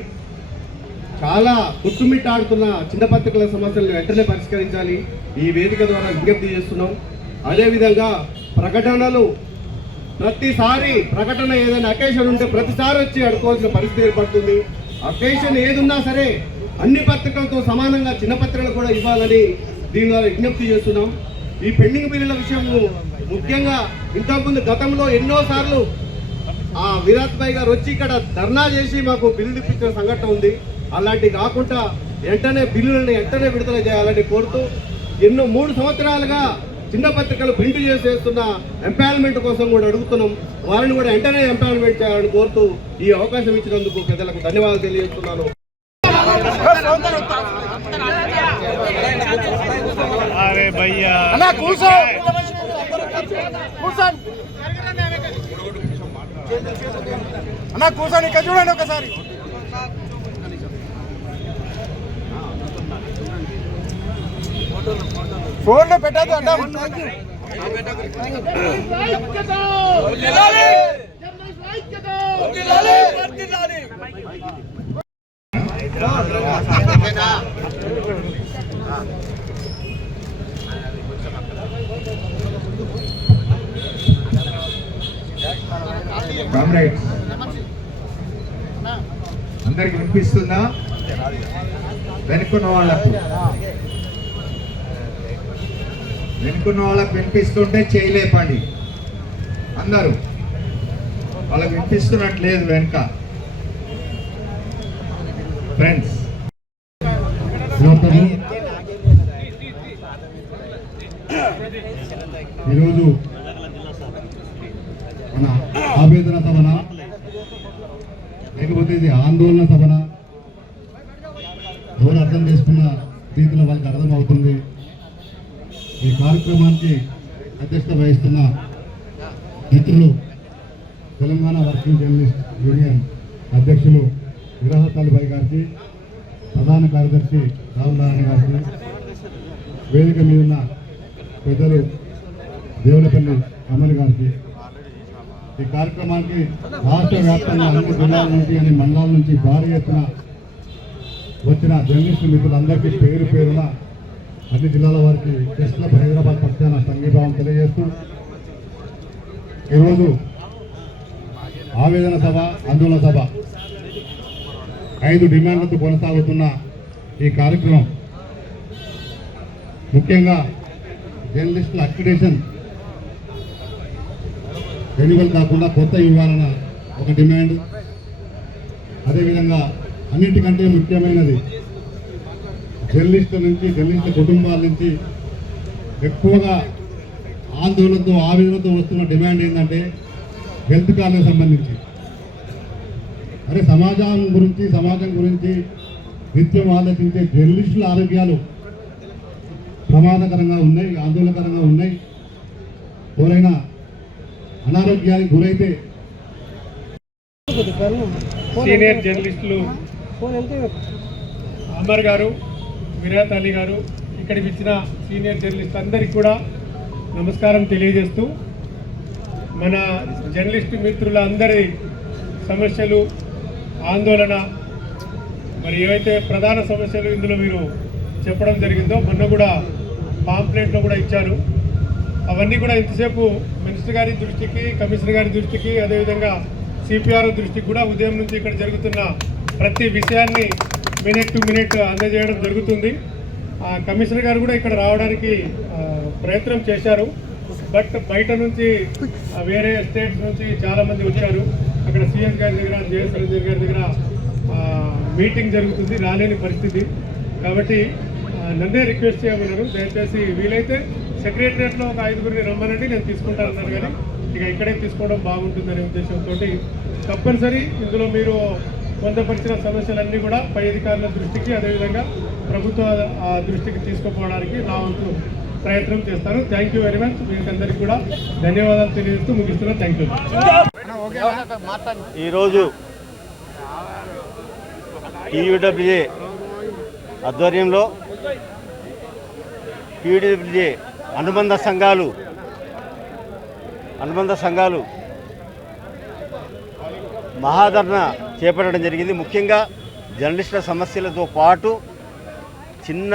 చాలా కుట్టుమిట్టాడుతున్న చిన్న పత్రికల సమస్యలను వెంటనే పరిష్కరించాలి. ఈ వేదిక ద్వారా విజ్ఞప్తి చేస్తున్నాం. అదేవిధంగా ప్రకటనలు ప్రతిసారి ప్రకటన ఏదైనా అకేషన్ ఉంటే ప్రతిసారి వచ్చి అడుకోవాల్సిన పరిస్థితి ఏర్పడుతుంది. అకేషన్ ఏదున్నా సరే అన్ని పత్రికలతో సమానంగా చిన్న పత్రికలు కూడా ఇవ్వాలని దీని ద్వారా విజ్ఞప్తి చేస్తున్నాం. ఈ పెండింగ్ బిల్లుల విషయం ముఖ్యంగా ఇంతకుముందు గతంలో ఎన్నోసార్లు విరాట్ భాయ్ గారు వచ్చి ఇక్కడ ధర్నా చేసి మాకు బిల్లు ఇప్పించిన సంఘటన ఉంది. అలాంటివి కాకుండా వెంటనే బిల్లులను వెంటనే విడుదల చేయాలని కోరుతూ 3 సంవత్సరాలుగా చిన్న పత్రికలు ప్రింట్ చేసేస్తున్న ఎంపానల్మెంట్ కోసం కూడా అడుగుతున్నాం. వారిని కూడా వెంటనే ఎంపానల్మెంట్ చేయాలని కోరుతూ ఈ అవకాశం ఇచ్చినందుకు పెద్దలకు ధన్యవాదాలు తెలియజేస్తున్నాను. కూర్చొని ఇక్కడ చూడండి ఒకసారి. ఫోన్లో పెట్టదు అంట. అందరికి వినిపిస్తుందా? వెనుకున్న వాళ్ళకు వినిపిస్తుంటే చేయలేపండి. అందరూ వాళ్ళకి వినిపిస్తున్నట్లేదు వెనుక. ఫ్రెండ్స్, ఈరోజు సభనా లేకపోతే ఇది ఆందోళన సభనా ఎవరు అర్థం చేసుకున్న రీతిలో వాళ్ళకి అర్థమవుతుంది. ఈ కార్యక్రమానికి అధ్యక్షత వహిస్తున్న మిత్రులు తెలంగాణ వర్కింగ్ జర్నలిస్ట్ యూనియన్ అధ్యక్షులు విరాహత్ అలీభాయ్ గారికి, ప్రధాన కార్యదర్శి రాహుల్ నారాయణ గారికి, వేదిక మీద ఉన్న పెద్దలు దేవులపల్లి అమలు గారికి, ఈ కార్యక్రమానికి రాష్ట్ర వ్యాప్తంగా అన్ని జిల్లాల నుంచి అన్ని మండలాల నుంచి భారీ ఎత్తున వచ్చిన జర్నలిస్టు మిత్రులందరికీ పేరు పేరున అన్ని జిల్లాల వారికి ప్రెస్ క్లబ్ హైదరాబాద్ పక్షాన సంఘీభావం తెలియజేస్తూ ఈరోజు ఆవేదన సభ, ఆందోళన సభ 5 డిమాండ్లతో కొనసాగుతున్న ఈ కార్యక్రమం ముఖ్యంగా జర్నలిస్టుల అక్రిడేషన్ రెన్యువల్ కాకుండా కొత్త ఇవ్వాలన్న ఒక డిమాండ్. అదేవిధంగా అన్నిటికంటే ముఖ్యమైనది జర్నలిస్టుల నుంచి, జర్నలిస్టుల కుటుంబాల నుంచి ఎక్కువగా ఆందోళనతో, ఆవేదనతో వస్తున్న డిమాండ్ ఏంటంటే హెల్త్ కార్డులకు సంబంధించి. అరే సమాజం గురించి నిత్యం ఆలోచించే జర్నలిస్టుల ఆరోగ్యాలు ప్రమాదకరంగా ఉన్నాయి, ఆందోళనకరంగా ఉన్నాయి. ఎవరైనా అనారోగ్యానికి గురైతే సీనియర్ జర్నలిస్టులు అమర్ గారు, విరాహత్ అలీ గారు, ఇక్కడికి ఇచ్చిన సీనియర్ జర్నలిస్ట్ అందరికీ కూడా నమస్కారం తెలియజేస్తూ, మన జర్నలిస్టు మిత్రుల అందరి సమస్యలు, ఆందోళన, మరి ఏవైతే ప్రధాన సమస్యలు ఇందులో మీరు చెప్పడం జరిగిందో మొన్న కూడా పాంప్లెట్లో కూడా ఇచ్చారు. అవన్నీ కూడా ఇంతసేపు మినిస్టర్ గారి దృష్టికి, కమిషనర్ గారి దృష్టికి, అదేవిధంగా సిపిఆర్ దృష్టికి కూడా ఉదయం నుంచి ఇక్కడ జరుగుతున్న ప్రతి విషయాన్ని మినిట్ టు మినిట్ అందజేయడం జరుగుతుంది. కమిషనర్ గారు కూడా ఇక్కడ రావడానికి ప్రయత్నం చేశారు. బట్ బయట నుంచి వేరే స్టేట్స్ నుంచి చాలామంది వచ్చారు. అక్కడ సీఎం గారి దగ్గర, జేఎస్ రంజన్ గారి దగ్గర మీటింగ్ జరుగుతుంది, రాలేని పరిస్థితి. కాబట్టి నన్నే రిక్వెస్ట్ చేయమన్నారు, దయచేసి వీలైతే సెక్రటరియట్లో ఒక 5గురిని రమ్మనండి, నేను తీసుకుంటానన్నారు. కానీ ఇక ఇక్కడే తీసుకోవడం బాగుంటుందనే ఉద్దేశంతో తప్పనిసరి ఇందులో మీరు పొందపరిచిన సమస్యలన్నీ కూడా పై అధికారుల దృష్టికి, అదేవిధంగా ప్రభుత్వ దృష్టికి తీసుకుపోవడానికి నా వంతు ప్రయత్నం చేస్తాను. Thank you very much. మీకు అందరికీ కూడా ధన్యవాదాలు తెలియజేస్తూ ముగిస్తున్నాను. Thank you. ఈరోజు టీయూడబ్ల్యూజే ఆధ్వర్యంలో టీయూడబ్ల్యూజే అనుబంధ సంఘాలు మహాధరణ చేపట్టడం జరిగింది. ముఖ్యంగా జర్నలిస్టుల సమస్యలతో పాటు చిన్న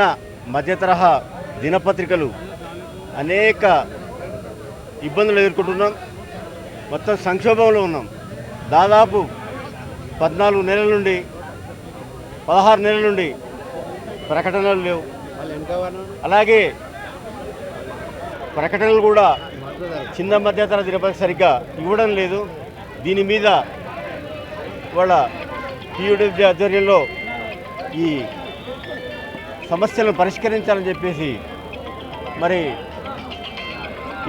మధ్యతరహా దినపత్రికలు అనేక ఇబ్బందులు ఎదుర్కొంటున్నాం. మొత్తం సంక్షోభంలో ఉన్నాం. దాదాపు 14 నెలల నుండి 16 నెలల నుండి ప్రకటనలు లేవు. అలాగే ప్రకటనలు కూడా చిన్న మధ్యతర దినపత్రిక సరిగ్గా ఇవ్వడం లేదు. దీని మీద వాళ్ళ టీయూడబ్ల్యూజే ఆధ్వర్యంలో ఈ సమస్యలను పరిష్కరించాలని చెప్పేసి మరి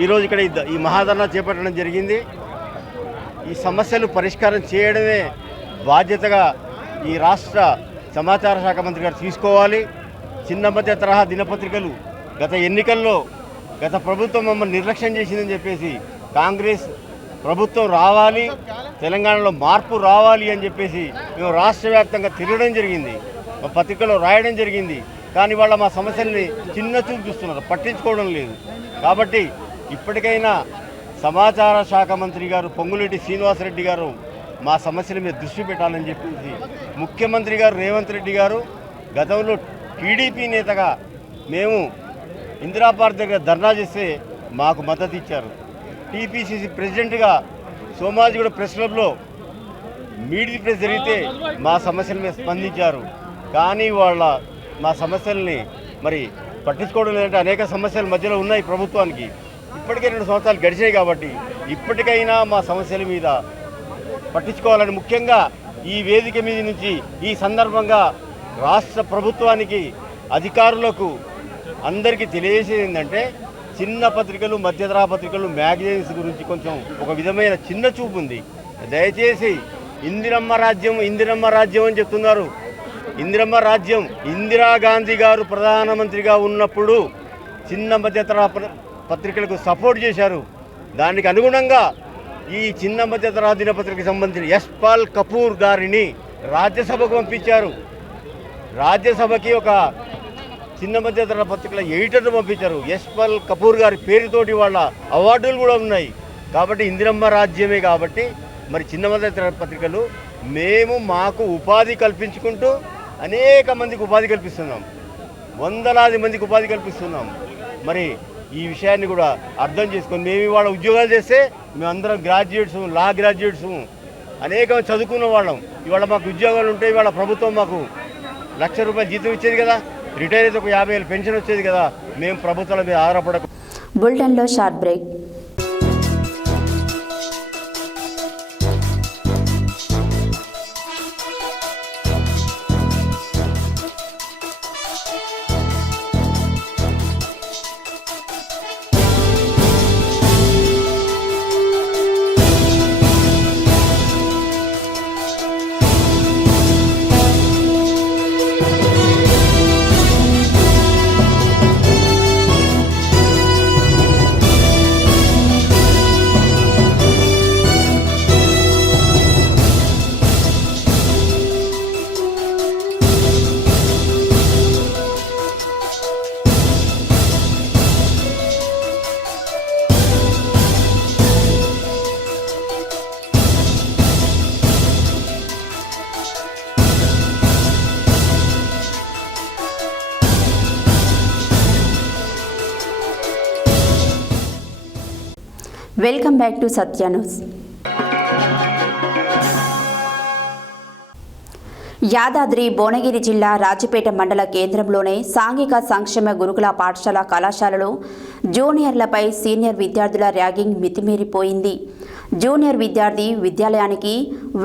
ఈరోజు ఇక్కడ ఈ మహాధరణ చేపట్టడం జరిగింది. ఈ సమస్యలు పరిష్కారం చేయడమే బాధ్యతగా ఈ రాష్ట్ర సమాచార శాఖ మంత్రి గారు తీసుకోవాలి. చిన్న మధ్య తరహా దినపత్రికలు గత ఎన్నికల్లో గత ప్రభుత్వం మమ్మల్ని నిర్లక్ష్యం చేసిందని చెప్పేసి కాంగ్రెస్ ప్రభుత్వం రావాలి, తెలంగాణలో మార్పు రావాలి అని చెప్పేసి మేము రాష్ట్ర వ్యాప్తంగా తిరగడం జరిగింది, మా పత్రికలో రాయడం జరిగింది. కానీ వాళ్ళ మా సమస్యల్ని చిన్న చూపు చూస్తున్నారు, పట్టించుకోవడం లేదు. కాబట్టి ఇప్పటికైనా సమాచార శాఖ మంత్రి గారు పొంగులేటి శ్రీనివాసరెడ్డి గారు మా సమస్యల మీద దృష్టి పెట్టాలని చెప్పేసి ముఖ్యమంత్రి గారు రేవంత్ రెడ్డి గారు గతంలో టీడీపీ నేతగా మేము ఇందిరా పార్క్ దగ్గర ధర్నా చేస్తే మాకు మద్దతు ఇచ్చారు. టీపీసీసీ ప్రెసిడెంట్గా సోమాజిగూడ ప్రెస్ క్లబ్లో మీడియా ప్రెస్ జరిగితే మా సమస్యల మీద స్పందించారు. కానీ మా సమస్యల్ని మరి పట్టించుకోవడం లేదంటే అనేక సమస్యలు మధ్యలో ఉన్నాయి ప్రభుత్వానికి. ఇప్పటికే 2 సంవత్సరాలు గడిచాయి కాబట్టి ఇప్పటికైనా మా సమస్యల మీద పట్టించుకోవాలని ముఖ్యంగా ఈ వేదిక మీద నుంచి ఈ సందర్భంగా రాష్ట్ర ప్రభుత్వానికి, అధికారులకు అందరికీ తెలియజేసేది ఏంటంటే చిన్న పత్రికలు, మధ్యతరహా పత్రికలు, మ్యాగజైన్స్ గురించి కొంచెం ఒక విధమైన చిన్న చూపు ఉంది. దయచేసి ఇందిరమ్మ రాజ్యం అని చెప్తున్నారు. ఇందిరమ్మ రాజ్యం ఇందిరాగాంధీ గారు ప్రధానమంత్రిగా ఉన్నప్పుడు చిన్న మధ్యతర పత్రికలకు సపోర్ట్ చేశారు. దానికి అనుగుణంగా ఈ చిన్న మధ్యతర దినపత్రికకు సంబంధించిన యశ్పాల్ కపూర్ గారిని రాజ్యసభకు పంపించారు. రాజ్యసభకి ఒక చిన్న మధ్యతర పత్రికల ఎడిటర్ను పంపించారు. యశ్పాల్ కపూర్ గారి పేరుతోటి వాళ్ళ అవార్డులు కూడా ఉన్నాయి. కాబట్టి ఇందిరమ్మ రాజ్యమే కాబట్టి మరి చిన్న మధ్యతర పత్రికలు మాకు ఉపాధి కల్పించుకుంటూ అనేక మందికి ఉపాధి కల్పిస్తున్నాం, వందలాది మందికి ఉపాధి కల్పిస్తున్నాం. మరి ఈ విషయాన్ని కూడా అర్థం చేసుకొని మేము ఇవాళ ఉద్యోగాలు చేస్తే మేమందరం గ్రాడ్యుయేట్స్, లా గ్రాడ్యుయేట్స్, అనేక చదువుకున్న వాళ్ళం. ఇవాళ మాకు ఉద్యోగాలు ఉంటే ఇవాళ ప్రభుత్వం మాకు ₹1,00,000 జీతం ఇచ్చేది కదా, రిటైర్ అయితే ఒక 50,000 పెన్షన్ వచ్చేది కదా. మేము ప్రభుత్వాల మీద ఆధారపడకు. బులెటిన్లో short break. Welcome back to Satya news. Yadadri Bhuvanagiri జిల్లా రాజపేట మండల కేంద్రంలోని సాంఘిక సంక్షేమ గురుకుల పాఠశాల కళాశాలలో జూనియర్లపై సీనియర్ విద్యార్థుల ర్యాగింగ్ మితిమీరిపోయింది. జూనియర్ విద్యార్థి విద్యాలయానికి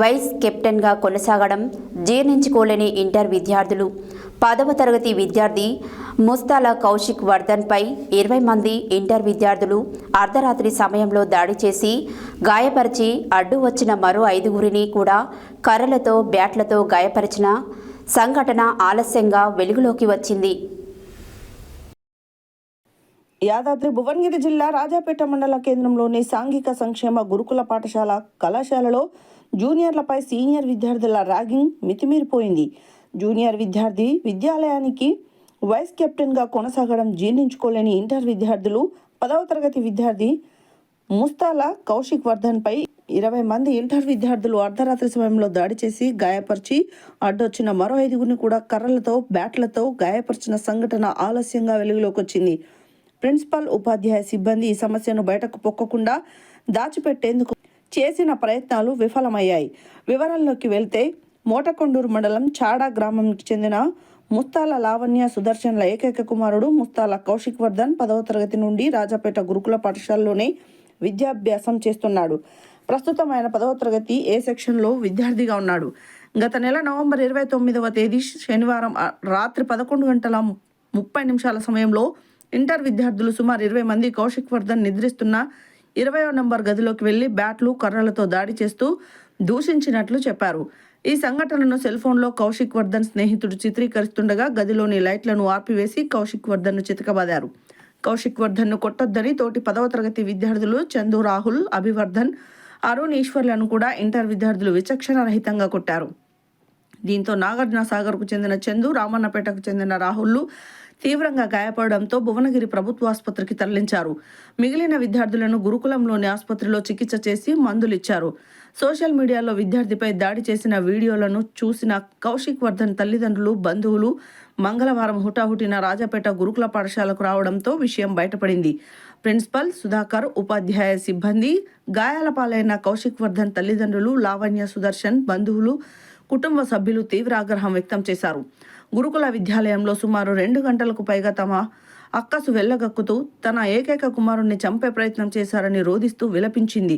వైస్ కెప్టెన్గా కొనసాగడం జీర్ణించుకోలేని ఇంటర్ విద్యార్థులు. 10వ తరగతి విద్యార్థి ముస్తాలా కౌశిక్ వర్ధన్పై 20 మంది ఇంటర్ విద్యార్థులు అర్ధరాత్రి సమయంలో దాడి చేసి గాయపరిచి అడ్డు వచ్చిన మరో 5గురిని కూడా కర్రలతో బ్యాట్లతో గాయపరిచిన సంఘటన ఆలస్యంగా వెలుగులోకి వచ్చింది. యాదాద్రి భువనగిరి జిల్లా రాజాపేట మండల కేంద్రంలోని సాంఘిక సంక్షేమ గురుకుల పాఠశాల కళాశాలలో జూనియర్లపై సీనియర్ విద్యార్థుల ర్యాగింగ్ మితిమీరిపోయింది. జూనియర్ విద్యార్థి విద్యాలయానికి వైస్ కెప్టెన్గా కొనసాగడం జీర్ణించుకోలేని ఇంటర్ విద్యార్థులు 10వ తరగతి విద్యార్థి ముస్తాలా కౌశిక్ వర్ధన్పై 20 మంది ఇంటర్ విద్యార్థులు అర్ధరాత్రి సమయంలో దాడి చేసి గాయపరిచి అడ్డొచ్చిన మరో 5గురిని కూడా కర్రలతో బ్యాట్లతో గాయపరిచిన సంఘటన ఆలస్యంగా వెలుగులోకి వచ్చింది. ప్రిన్సిపల్, ఉపాధ్యాయ సిబ్బంది ఈ సమస్యను బయటకు పొక్కకుండా దాచిపెట్టేందుకు చేసిన ప్రయత్నాలు విఫలమయ్యాయి. వివరాల్లోకి వెళ్తే మోటకొండూరు మండలం చాడా గ్రామానికి చెందిన ముస్తాల లావణ్య సుదర్శన్ల ఏకైక కుమారుడు ముస్తాల కౌశిక్ వర్ధన్ 10వ తరగతి నుండి రాజాపేట గురుకుల పాఠశాలలోనే విద్యాభ్యాసం చేస్తున్నాడు. ప్రస్తుతం ఆయన 10వ తరగతి ఏ సెక్షన్లో విద్యార్థిగా ఉన్నాడు. గత నెల నవంబర్ 29వ తేదీ శనివారం రాత్రి 11:30 సమయంలో ఇంటర్ విద్యార్థులు సుమారు 20 మంది కౌశిక్ వర్ధన్ నిద్రిస్తున్న 20వ నంబర్ గదిలోకి వెళ్లి బ్యాట్లు, కర్రలతో దాడి చేస్తూ దూషించినట్లు చెప్పారు. ఈ సంఘటనను సెల్ఫోన్లో కౌశిక్ వర్ధన్ స్నేహితుడు చిత్రీకరిస్తుండగా గదిలోని లైట్లను ఆర్పివేసి కౌశిక్ వర్ధన్ను చితకబాదారు. కౌశిక్ వర్ధన్ను కొట్టొద్దని తోటి 10వ తరగతి విద్యార్థులు చందు, రాహుల్, అభివర్ధన్, అరుణ్, ఈశ్వర్లను కూడా ఇంటర్ విద్యార్థులు విచక్షణ రహితంగా కొట్టారు. దీంతో నాగార్జున సాగర్కు చెందిన చందు, రామన్నపేటకు చెందిన రాహుల్లు తీవ్రంగా గాయపడడంతో భువనగిరి ప్రభుత్వ ఆసుపత్రికి తరలించారు. మిగిలిన విద్యార్థులను గురుకులంలోని ఆసుపత్రిలో చికిత్స చేసి మందులిచ్చారు. సోషల్ మీడియాలో విద్యార్థిపై దాడి చేసిన వీడియోలను చూసిన కౌశిక్ వర్ధన్ తల్లిదండ్రులు, బంధువులు మంగళవారం హుటాహుటిన రాజాపేట గురుకుల పాఠశాలకు రావడంతో విషయం బయటపడింది. ప్రిన్సిపల్, సుధాకర్, ఉపాధ్యాయ సిబ్బంది, గాయాల పాలైన కౌశిక్ వర్ధన్ తల్లిదండ్రులు, లావణ్య, సుదర్శన్ బంధువులు, కుటుంబ సభ్యులు తీవ్ర ఆగ్రహం వ్యక్తం చేశారు. గురుకుల విద్యాలయంలో సుమారు 2 గంటలకు పైగా తమ అక్కసు వెళ్ళగక్కుతూ తన ఏకైక కుమారుణ్ణి చంపే ప్రయత్నం చేశారని రోధిస్తూ విలపించింది.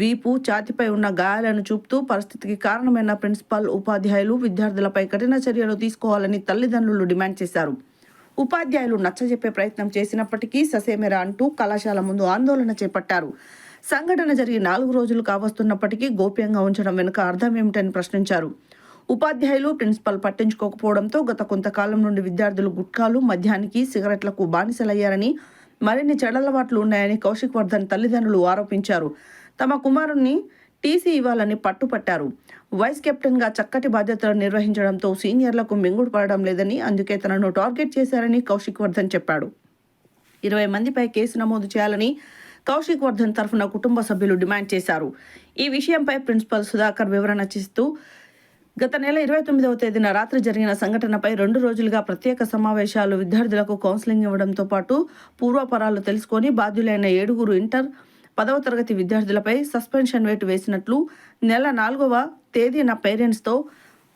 వీపు, ఛాతిపై ఉన్న గాయాలను చూపుతూ పరిస్థితికి కారణమైన ప్రిన్సిపాల్, ఉపాధ్యాయులు విద్యార్థులపై కఠిన చర్యలు తీసుకోవాలని తల్లిదండ్రులు డిమాండ్ చేశారు. ఉపాధ్యాయులు నచ్చజెప్పే ప్రయత్నం చేసినప్పటికీ ససేమెరా అంటూ కళాశాల ముందు ఆందోళన చేపట్టారు. సంఘటన జరిగి 4 రోజులు కావస్తున్నప్పటికీ గోప్యంగా ఉంచడం వెనుక అర్థం ఏమిటని ప్రశ్నించారు. ఉపాధ్యాయులు, ప్రిన్సిపల్ పట్టించుకోకపోవడంతో గత కొంతకాలం నుండి విద్యార్థులు గుట్కాలు, మద్యానికి, సిగరెట్లకు బానిసలయ్యారని, మరిన్ని చెడలవాట్లు ఉన్నాయని కౌశిక్ వర్ధన్ తల్లిదండ్రులు ఆరోపించారు. తమ కుమారుణ్ణి టీసీ ఇవ్వాలని పట్టుపట్టారు. వైస్ కెప్టెన్గా చక్కటి బాధ్యతలు నిర్వహించడంతో సీనియర్లకు మింగుడు పడడం లేదని, అందుకే తనను టార్గెట్ చేశారని కౌశిక్ వర్ధన్ చెప్పాడు. 20 మందిపై కేసు నమోదు చేయాలని కౌశిక్ వర్ధన్ తరఫున కుటుంబ సభ్యులు డిమాండ్ చేశారు. ఈ విషయంపై ప్రిన్సిపల్ సుధాకర్ వివరణ చేస్తూ గత నెల 29వ తేదీన రాత్రి జరిగిన సంఘటనపై 2 రోజులుగా ప్రత్యేక సమావేశాలు, విద్యార్థులకు కౌన్సిలింగ్ ఇవ్వడంతో పాటు పూర్వపరాలు తెలుసుకొని బాధ్యులైన 7 ఇంటర్ 10వ తరగతి విద్యార్థులపై సస్పెన్షన్ వేటు వేసినట్లు నెల 4వ తేదీన పేరెంట్స్తో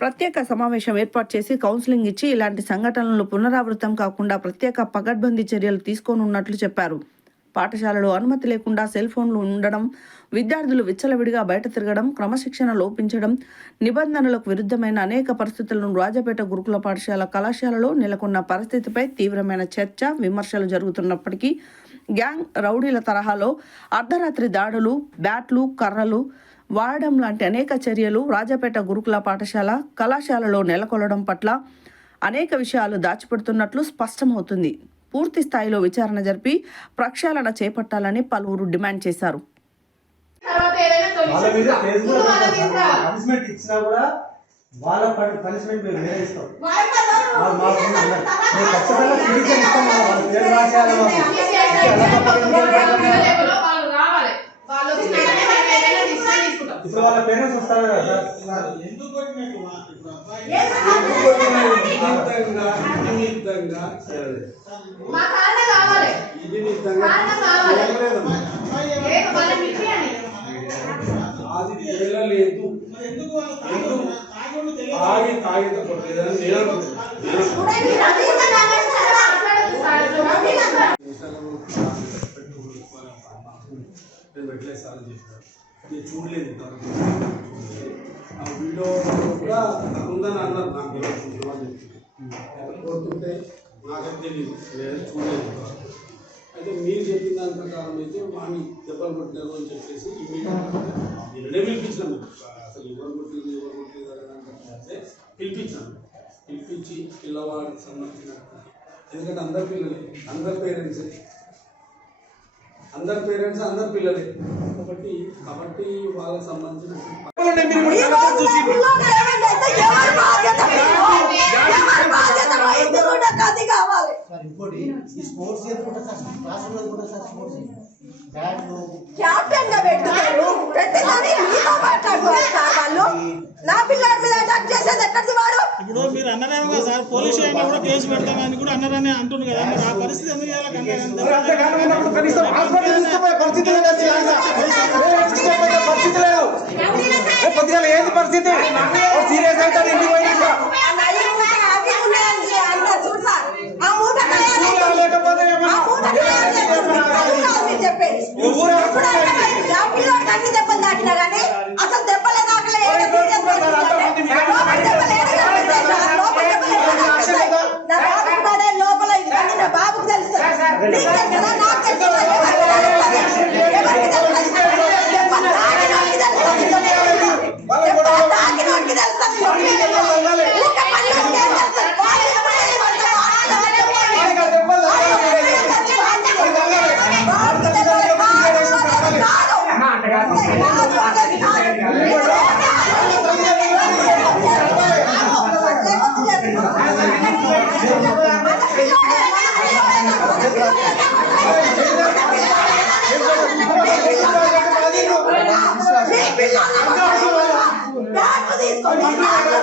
ప్రత్యేక సమావేశం ఏర్పాటు చేసి కౌన్సిలింగ్ ఇచ్చి ఇలాంటి సంఘటనలు పునరావృతం కాకుండా ప్రత్యేక పకడ్బందీ చర్యలు తీసుకోనున్నట్లు చెప్పారు. పాఠశాలలో అనుమతి లేకుండా సెల్ ఫోన్లు ఉండడం, విద్యార్థులు విచ్చలవిడిగా బయట తిరగడం, క్రమశిక్షణ లోపించడం, నిబంధనలకు విరుద్ధమైన అనేక పరిస్థితులను రాజాపేట గురుకుల పాఠశాల కళాశాలలో నెలకొన్న పరిస్థితిపై తీవ్రమైన చర్చ, విమర్శలు జరుగుతున్నప్పటికీ గ్యాంగ్ రౌడీల తరహాలో అర్ధరాత్రి దాడులు, బ్యాట్లు, కర్రలు వాడడం లాంటి అనేక చర్యలు రాజాపేట గురుకుల పాఠశాల కళాశాలలో నెలకొనడం పట్ల అనేక విషయాలు దాచిపెడుతున్నట్లు స్పష్టమవుతుంది. పూర్తి స్థాయిలో విచారణ జరిపి ప్రక్షాళన చేపట్టాలని పలువురు డిమాండ్ చేశారు. ఇప్పుడు వాళ్ళ పేరెంట్స్ వస్తారు కదా సార్, చూడలేదు ఆ వీడియో కూడా ఉందని అన్నారు. నాకు కోరుతుంటే నాకైతే తెలియదు, నేను చూడలేదు. అయితే మీరు చెప్పిన దాని ప్రకారం అయితే వాడిని దెబ్బలు కొట్టినారు అని చెప్పేసి ఇమీడియట్గా పిలిపించినాం. అసలు ఎవరు కొట్టింది అంటే పిలిపించి పిల్లవాడికి సంబంధించిన, ఎందుకంటే అందరు పిల్లలే, అందరు పేరెంట్సే, అందరు పిల్లలే కాబట్టి వాళ్ళకి సంబంధించిన క్యాప్టెన్ గా పెట్టుకున్నారు. పెట్టిందని మీతో మాట్లాడుకోవాలి సార్. వాళ్ళు నా పిల్లల మీద అటాక్ చేసేది ఎక్కడిది వాడు? ఇప్పుడు మీరు అన్నారేమో కదా సార్, పోలీసు అయినా కూడా కేసు పెడతామని కూడా అన్నారని అంటున్నారు కదా, మరి ఆ పరిస్థితి ఎందుకు కొద్దిగా ఏంది పరిస్థితి? సీరియస్ అవుతారు ఇంటికి పోయి అన్ని దెబ్బలు దాటినా కానీ అసలు దెబ్బలే దాకలే. లోపల నా బాబుకు తెలుసు, నీకు తెలుసుదా, నాకు తెలుసు,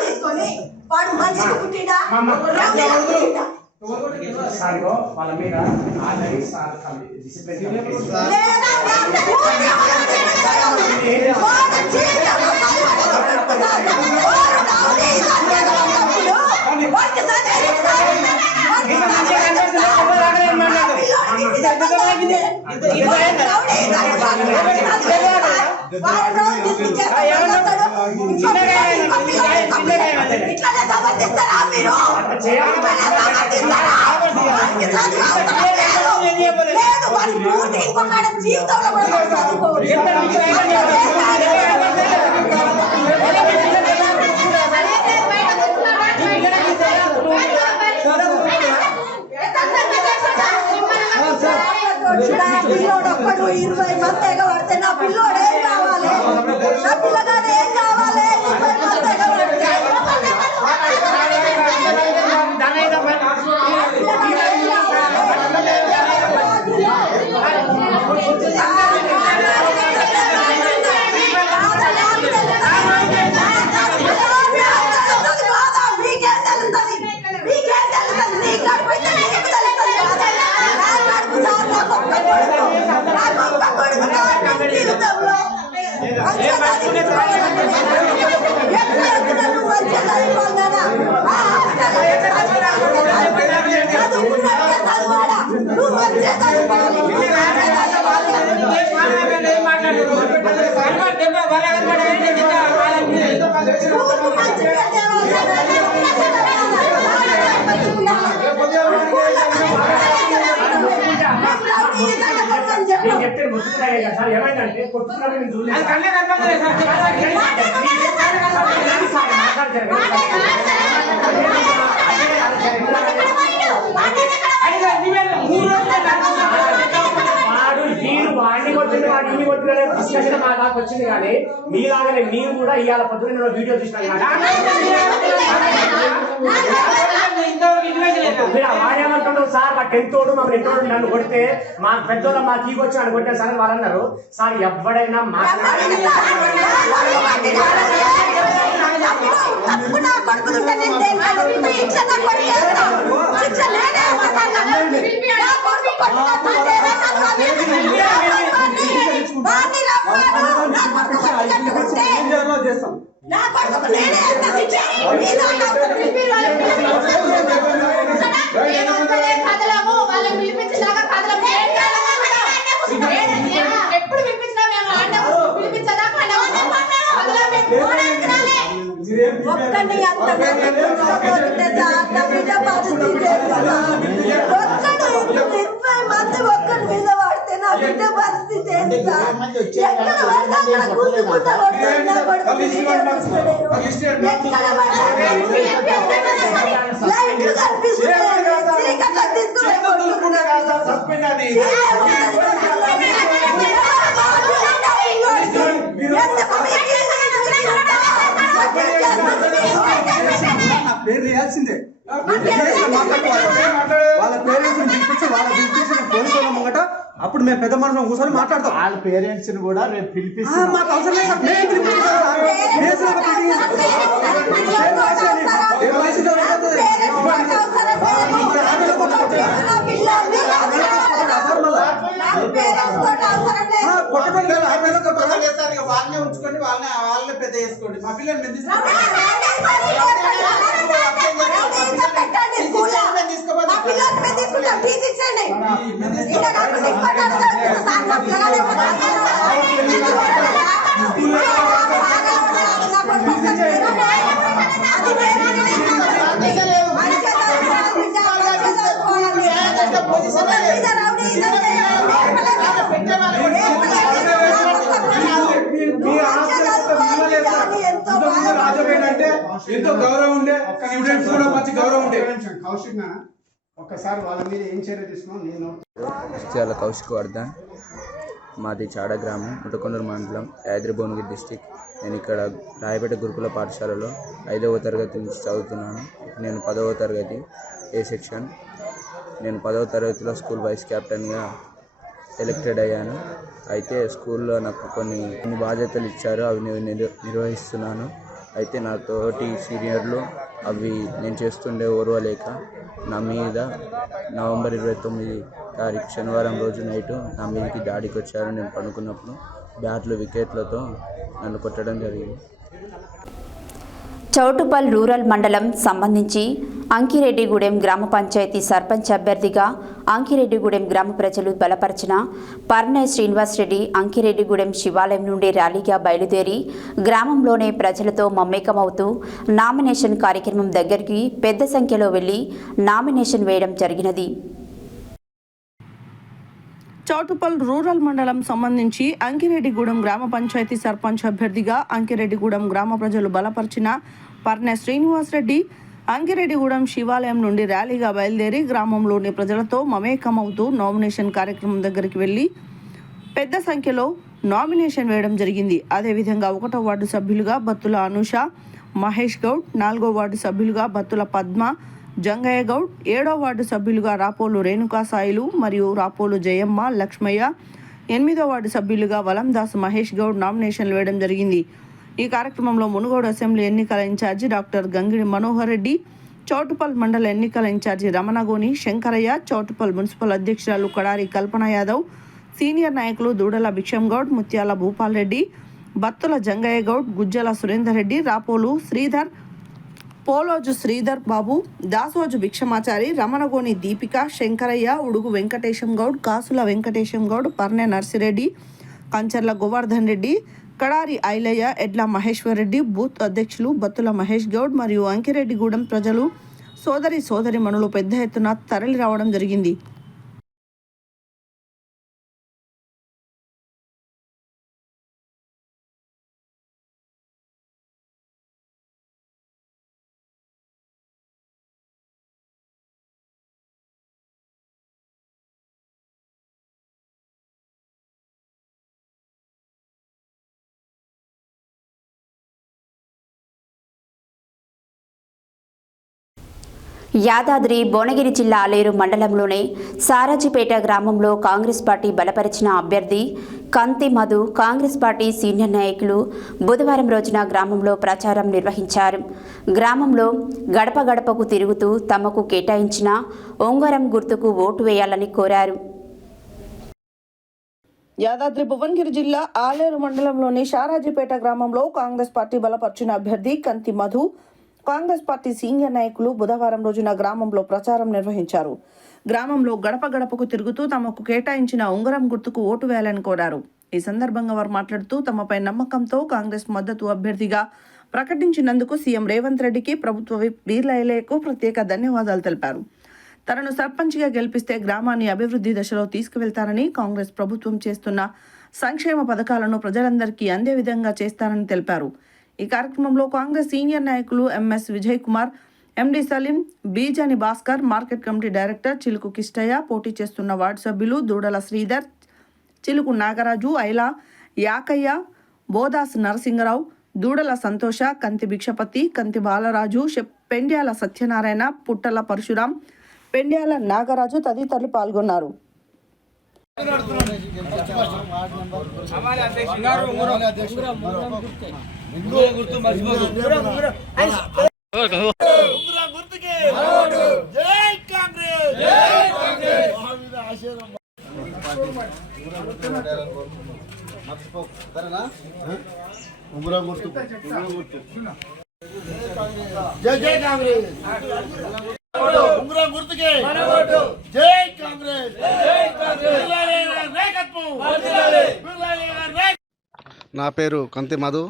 తీసుకొని వాడు మంచిగా పుట్టిండా వాళ్ళ మీద ఇట్లా సమర్థిస్తారా మీరు? వాడికి చదువు అవసరం లేదు. లేదు, వాడి పూర్తి ఇంకొక జీవితంలో కూడా వాడు చదువుకోవచ్చు. పిల్లోడు ఒక్కడు 20 మంది ఎగబడితే నా పిల్లోడు ఏం కావాలి, నా పిల్లగాడు ఏం కావాలి, 20 మంది ఎగబడితే మీకేం తెలుస్తుంది, మీకేం తెలుస్తుంది, నీ గడిపితే నీకు తెలుస్తుంది. జీవితంలో ఏమైందంటే వాడిని కొట్టింది వాడి ఇన్ని కొట్టిన డిస్కషన్ మా దాకా వచ్చింది. కానీ మీలాగానే మేము కూడా ఇవాళ పొద్దున్న వీడియో చూసినాం. వాడేమంటున్నాడు సార్ మా 10th తోడు మా 10th తోడు నన్ను కొడితే మా పెద్దోళ్ళ మా కీకి వచ్చి నన్ను కొట్టారు సార్ వాళ్ళు అన్నారు. సార్ ఎవడైనా ఎప్పుడు పిలిపించినా మేము పిలిపించదాకా ఒక్కడిని అంత బిడ్డ పరిస్థితి ఒక్కడు 20 మంది ఒక్కడి మీద పడితే నా బిడ్డ పరిస్థితి ఏంటి సార్? ఎక్కడ పడితే అక్కడ కూర్చుకుంటా కొడుతుంది నా కొడుకు ఎక్కడ లైట్లు కనిపిస్తున్నాయి చీకట్లో తీసుకుని పేరు చేయాల్సిందే. వాళ్ళ పేరెంట్స్ పిలిపించి వాళ్ళ పిలిపించిన ఫోన్ ముంగట అప్పుడు మేము పెద్ద మనుషులు కూర్చొని మాట్లాడతాం. వాళ్ళ పేరెంట్స్ కూడా రేపు పిలిపిస్తాం. మాకు అవసరం లేదు. వాళ్ళనే ఉంచుకోండి, వాళ్ళనే పెద్ద చేసుకోండి. మా పిల్లలు మేము ఎంతో గౌరవం ఉండే స్టూడెంట్స్ కూడా మంచి గౌరవం ఉండే. కౌశిక్ ఒక్కసారి వాళ్ళ మీద ఏం చర్య తీసుకున్నాం నేను ఇచ్చాల కౌశిక్ వర్ధన్, మాది చాడ గ్రామం, ముటకొండూరు మండలం, యాదాద్రి భువనగిరి డిస్టిక్. నేను ఇక్కడ రాయపేట గురుకుల పాఠశాలలో 5వ తరగతి నుంచి చదువుతున్నాను. నేను 10వ తరగతి ఏ సెక్షన్. నేను 10వ తరగతిలో స్కూల్ వైస్ కెప్టెన్గా ఎలక్టెడ్ అయ్యాను. అయితే స్కూల్లో నాకు కొన్ని బాధ్యతలు ఇచ్చారు, అవి నేను నిర్వహిస్తున్నాను. అయితే నా తోటి సీనియర్లు అవి నేను చేస్తుండే ఓర్వలేక నా మీద నవంబర్ 29 తారీఖు శనివారం రోజు నైటు నా మీదకి దాడికి వచ్చారు. నేను పడుకున్నప్పుడు బ్యాట్లు వికెట్లతో నన్ను కొట్టడం జరిగింది. చౌటుపల్ రూరల్ మండలం సంబంధించి అంకిరెడ్డిగూడెం గ్రామ పంచాయతీ సర్పంచ్ అభ్యర్థిగా అంకిరెడ్డిగూడెం గ్రామ ప్రజలు బలపరిచిన పర్నై శ్రీనివాస్ రెడ్డి అంకిరెడ్డిగూడెం శివాలయం నుండి ర్యాలీగా బయలుదేరి గ్రామంలోనే ప్రజలతో మమేకమవుతూ నామినేషన్ కార్యక్రమం దగ్గరికి పెద్ద సంఖ్యలో వెళ్లి నామినేషన్ వేయడం జరిగినది. చౌటుపల్ రూరల్ మండలం సంబంధించి అంకిరెడ్డిగూడెం గ్రామ పంచాయతీ సర్పంచ్ అభ్యర్థిగా అంకిరెడ్డిగూడెం గ్రామ ప్రజలు బలపరిచిన పర్నె శ్రీనివాసరెడ్డి అంకిరెడ్డిగూడెం శివాలయం నుండి ర్యాలీగా బయలుదేరి గ్రామంలోని ప్రజలతో మమేకమవుతూ నామినేషన్ కార్యక్రమం దగ్గరికి వెళ్లి పెద్ద సంఖ్యలో నామినేషన్ వేయడం జరిగింది. అదేవిధంగా 1వ వార్డు సభ్యులుగా బత్తుల అనూష, మహేష్ గౌడ్, 4వ వార్డు సభ్యులుగా బత్తుల పద్మ, జంగయ్య గౌడ్, 7వ వార్డు సభ్యులుగా రాపోలు రేణుకా సాయిలు మరియు రాపోలు జయమ్మ, లక్ష్మయ్య, 8వ వార్డు సభ్యులుగా వలందాస్ మహేష్ గౌడ్ నామినేషన్లు వేయడం జరిగింది. ఈ కార్యక్రమంలో మునుగోడు అసెంబ్లీ ఎన్నికల ఇన్ఛార్జి డాక్టర్ గంగిడి మనోహర్ రెడ్డి, చౌటుపల్ మండల ఎన్నికల ఇన్ఛార్జి రమణగోని శంకరయ్య, చౌటుపల్ మున్సిపల్ అధ్యక్షురాలు కడారి కల్పన యాదవ్, సీనియర్ నాయకులు దూడల భిక్షం గౌడ్, ముత్యాల భూపాల్ రెడ్డి, బత్తుల జంగయ్య గౌడ్, గుజ్జల సురేందర్ రెడ్డి, రాపోలు శ్రీధర్, పోలోజు శ్రీధర్ బాబు, దాసోజు భిక్షమాచారి, రమణగోని దీపిక, శంకరయ్య, ఉడుగు వెంకటేశం గౌడ్, కాసుల వెంకటేశం గౌడ్, పర్నె నర్సిరెడ్డి, కంచర్ల గోవర్ధన్ రెడ్డి, కడారి ఐలయ్య, ఎడ్ల మహేశ్వర్ రెడ్డి, బూత్ అధ్యక్షులు బత్తుల మహేష్ గౌడ్ మరియు అంకిరెడ్డిగూడెం ప్రజలు సోదరిమణులు పెద్ద ఎత్తున తరలి రావడం జరిగింది. యాదాద్రి భువనగిరి జిల్లా ఆలేరు మండలంలోని సారాజిపేట గ్రామంలో కాంగ్రెస్ పార్టీ బలపరిచిన అభ్యర్థి కంతి మధు కాంగ్రెస్ పార్టీ సీనియర్ నాయకులు బుధవారం రోజున గ్రామంలో ప్రచారం నిర్వహించారు. గ్రామంలో గడప గడపకు తిరుగుతూ తమకు కేటాయించిన ఉంగరం గుర్తుకు ఓటు వేయాలని కోరారు. యాదాద్రి భువనగిరి జిల్లా ఆలేరు మండలంలోని సారాజిపేట గ్రామంలో కాంగ్రెస్ పార్టీ బలపరిచిన అభ్యర్థి కంతి మధు కాంగ్రెస్ పార్టీ సీనియర్ నాయకులు బుధవారం రోజున గ్రామంలో ప్రచారం నిర్వహించారు. గ్రామంలో గడప గడపకు తిరుగుతూ తమకు కేటాయించిన ఉంగరం గుర్తుకు ఓటు వేయాలని కోరారు. ఈ సందర్భంగా వారు మాట్లాడుతూ తమపై నమ్మకంతో కాంగ్రెస్ మద్దతు అభ్యర్థిగా ప్రకటించినందుకు సీఎం రేవంత్ రెడ్డికి, ప్రభుత్వ విప్ వీర్లయ్యకు ప్రత్యేక ధన్యవాదాలు తెలిపారు. తనను సర్పంచ్గా గెలిపిస్తే గ్రామాన్ని అభివృద్ధి దశలో తీసుకువెళ్తానని, కాంగ్రెస్ ప్రభుత్వం చేస్తున్న సంక్షేమ పథకాలను ప్రజలందరికీ అందే విధంగా చేస్తానని తెలిపారు. ఈ కార్యక్రమంలో కాంగ్రెస్ సీనియర్ నాయకులు MS Vijay Kumar, MD Saleem, Bijani Bhaskar, market committee director Chiluku Kishtaiah, పోటీ చేస్తున్న వార్డు సభ్యులు దూడల శ్రీధర్, చిలుకు నాగరాజు, ఐలా యాకయ్య, బోదాస్ నరసింగరావు, దూడల సంతోష, కంతి భిక్షపతి, కంతి బాలరాజు, పెండ్యాల సత్యనారాయణ, పుట్టల పరశురాం, పెండ్యాల నాగరాజు తదితరులు పాల్గొన్నారు. నా పేరు కంతి మధు.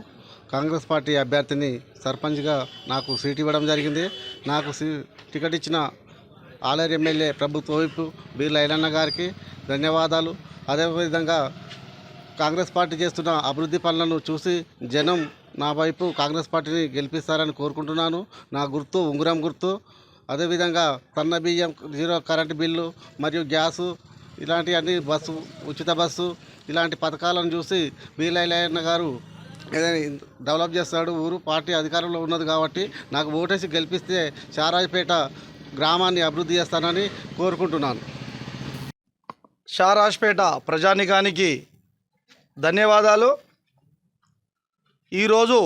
కాంగ్రెస్ పార్టీ అభ్యర్థిని సర్పంచ్గా నాకు సీట్ ఇవ్వడం జరిగింది. నాకు టికెట్ ఇచ్చిన ఆలేరు ఎమ్మెల్యే ప్రభుత్వ వైపు బీర్ల ఐలన్న గారికి ధన్యవాదాలు. అదేవిధంగా కాంగ్రెస్ పార్టీ చేస్తున్న అభివృద్ధి పనులను చూసి జనం నా వైపు కాంగ్రెస్ పార్టీని గెలిపిస్తారని కోరుకుంటున్నాను. నా గుర్తు ఉంగరం గుర్తు. అదేవిధంగా సన్న బియ్యం, 0 కరెంటు బిల్లు మరియు గ్యాసు ఇలాంటివన్నీ ఉచిత బస్సు ఇలాంటి పథకాలను చూసి బీర్ల ఐలన్న గారు ఏదైనా డెవలప్ చేస్తాడు. ఊరు పార్టీ అధికారంలో ఉన్నది కాబట్టి నాకు ఓటేసి గెలిపిస్తే సారాజిపేట గ్రామాన్ని అభివృద్ధి చేస్తానని కోరుకుంటున్నాను. సారాజిపేట ప్రజానికానికి ధన్యవాదాలు. ఈరోజు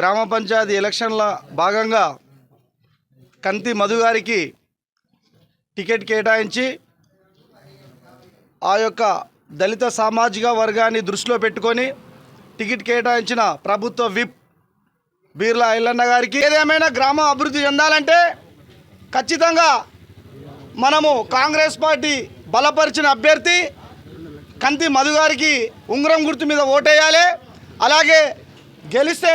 గ్రామ పంచాయతీ ఎలక్షన్ల భాగంగా కంతి మధు గారికి టికెట్ కేటాయించి ఆ యొక్క దళిత సామాజిక వర్గాన్ని దృష్టిలో పెట్టుకొని టికెట్ కేటాయించిన ప్రభుత్వ విప్ బీర్ల ఐలన్న గారికి ఏదేమైనా గ్రామం అభివృద్ధి చెందాలంటే ఖచ్చితంగా మనము కాంగ్రెస్ పార్టీ బలపరిచిన అభ్యర్థి కంతి మధు గారికి ఉంగరం గుర్తు మీద ఓటేయాలి. అలాగే గెలిస్తే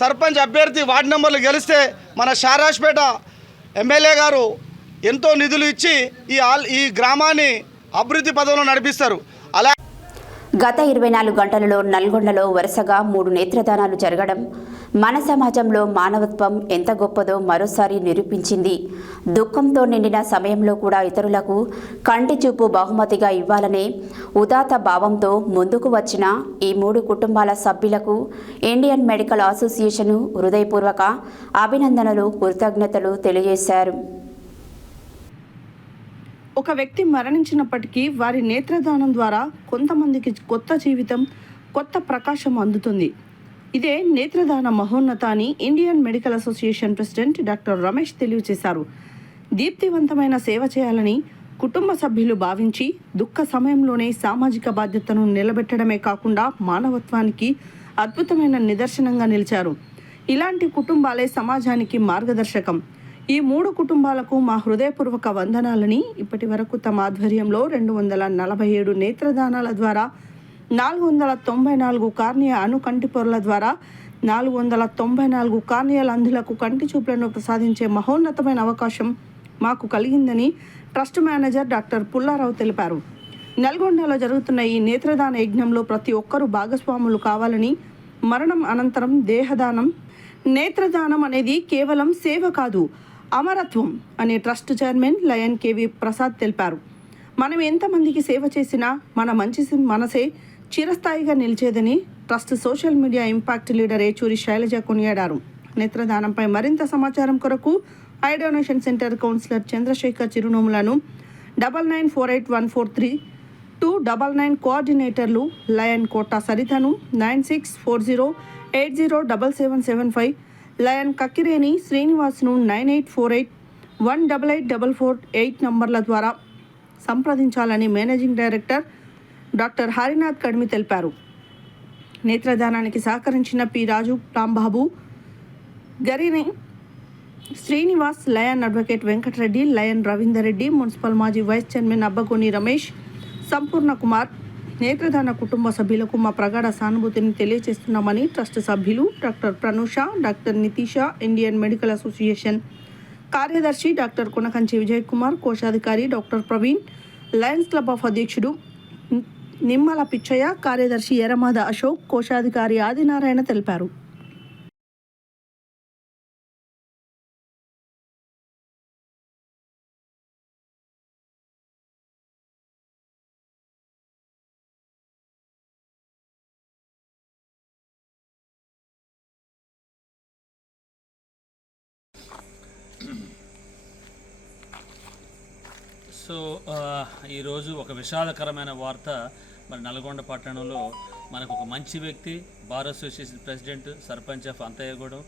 సర్పంచ్ అభ్యర్థి వార్డు నెంబర్లు గెలిస్తే మన సారాజిపేట ఎమ్మెల్యే గారు ఎంతో నిధులు ఇచ్చి ఈ గ్రామాన్ని అభివృద్ధి పదంలో నడిపిస్తారు. అలా గత 24 గంటలలో నల్గొండలో వరుసగా 3 నేత్రదానాలు జరగడం మన సమాజంలో మానవత్వం ఎంత గొప్పదో మరోసారి నిరూపించింది. దుఃఖంతో నిండిన సమయంలో కూడా ఇతరులకు కంటి చూపు బహుమతిగా ఇవ్వాలనే ఉదాత్త భావంతో ముందుకు వచ్చిన ఈ 3 కుటుంబాల సభ్యులకు ఇండియన్ మెడికల్ అసోసియేషన్ హృదయపూర్వక అభినందనలు, కృతజ్ఞతలు తెలియజేశారు. ఒక వ్యక్తి మరణించినప్పటికీ వారి నేత్రదానం ద్వారా కొంతమందికి కొత్త జీవితం, కొత్త ప్రకాశం అందుతుంది. ఇదే నేత్రదాన మహోన్నత అని Indian medical association president doctor Ramesh తెలియజేశారు. దీప్తివంతమైన సేవ చేయాలని కుటుంబ సభ్యులు భావించి దుఃఖ సమయంలోనే సామాజిక బాధ్యతను నిలబెట్టడమే కాకుండా మానవత్వానికి అద్భుతమైన నిదర్శనంగా నిలిచారు. ఇలాంటి కుటుంబాలే సమాజానికి మార్గదర్శకం. ఈ 3 కుటుంబాలకు మా హృదయపూర్వక వందనాలని. ఇప్పటి వరకు తమ ఆధ్వర్యంలో 247 నేత్రదానాల ద్వారా 494 కార్నియా కంటి పొరల ద్వారా 494 కార్నియల్ అంధులకు కంటి చూపులను ప్రసాదించే మహోన్నతమైన అవకాశం మాకు కలిగిందని ట్రస్ట్ మేనేజర్ డాక్టర్ పుల్లారావు తెలిపారు. నల్గొండలో జరుగుతున్న ఈ నేత్రదాన యజ్ఞంలో ప్రతి ఒక్కరూ భాగస్వాములు కావాలని, మరణం అనంతరం దేహదానం, నేత్రదానం అనేది కేవలం సేవ కాదు, అమరత్వం అని trust chairman lion KV Prasad తెలిపారు. మనం ఎంతమందికి సేవ చేసినా మన మంచి మనసే చిరస్థాయిగా నిలిచేదని trust social media impact leader Yechuri Shailaja కొనియాడారు. నేత్రదానంపై మరింత సమాచారం కొరకు eye donation centre counsellor Chandrasekhar చిరునోములను 9948143299 కోఆర్డినేటర్లు లయన్ కోట సరితను 9640807775, లయన్ కక్కిరేని శ్రీనివాస్ను 9848188844 నంబర్ల ద్వారా సంప్రదించాలని managing director doctor Harinath Kadimi తెలిపారు. నేత్రదానానికి సహకరించిన P Raju, Rambabu, Garini Srinivas, lion advocate Venkatreddy, lion Ravinder Reddy, municipal మాజీ వైస్ చైర్మన్ అబ్బగోని రమేష్, సంపూర్ణ కుమార్, నేత్రదాన కుటుంబ సభ్యులకు మా ప్రగాఢ సానుభూతిని తెలియజేస్తున్నామని ట్రస్ట్ సభ్యులు doctor Pranusha, doctor Nitisha, Indian medical association కార్యదర్శి డాక్టర్ కొనకంచి విజయ్ కుమార్, కోశాధికారి doctor Praveen, Lions club of అధ్యక్షుడు నిమ్మల పిచ్చయ్య, కార్యదర్శి ఎరమాద అశోక్, కోశాధికారి ఆదినారాయణ తెలిపారు. సో ఈరోజు ఒక విషాదకరమైన వార్త. మరి నల్గొండ పట్టణంలో మనకు ఒక మంచి వ్యక్తి, bar association president, sarpanch of Anthaiahgudem,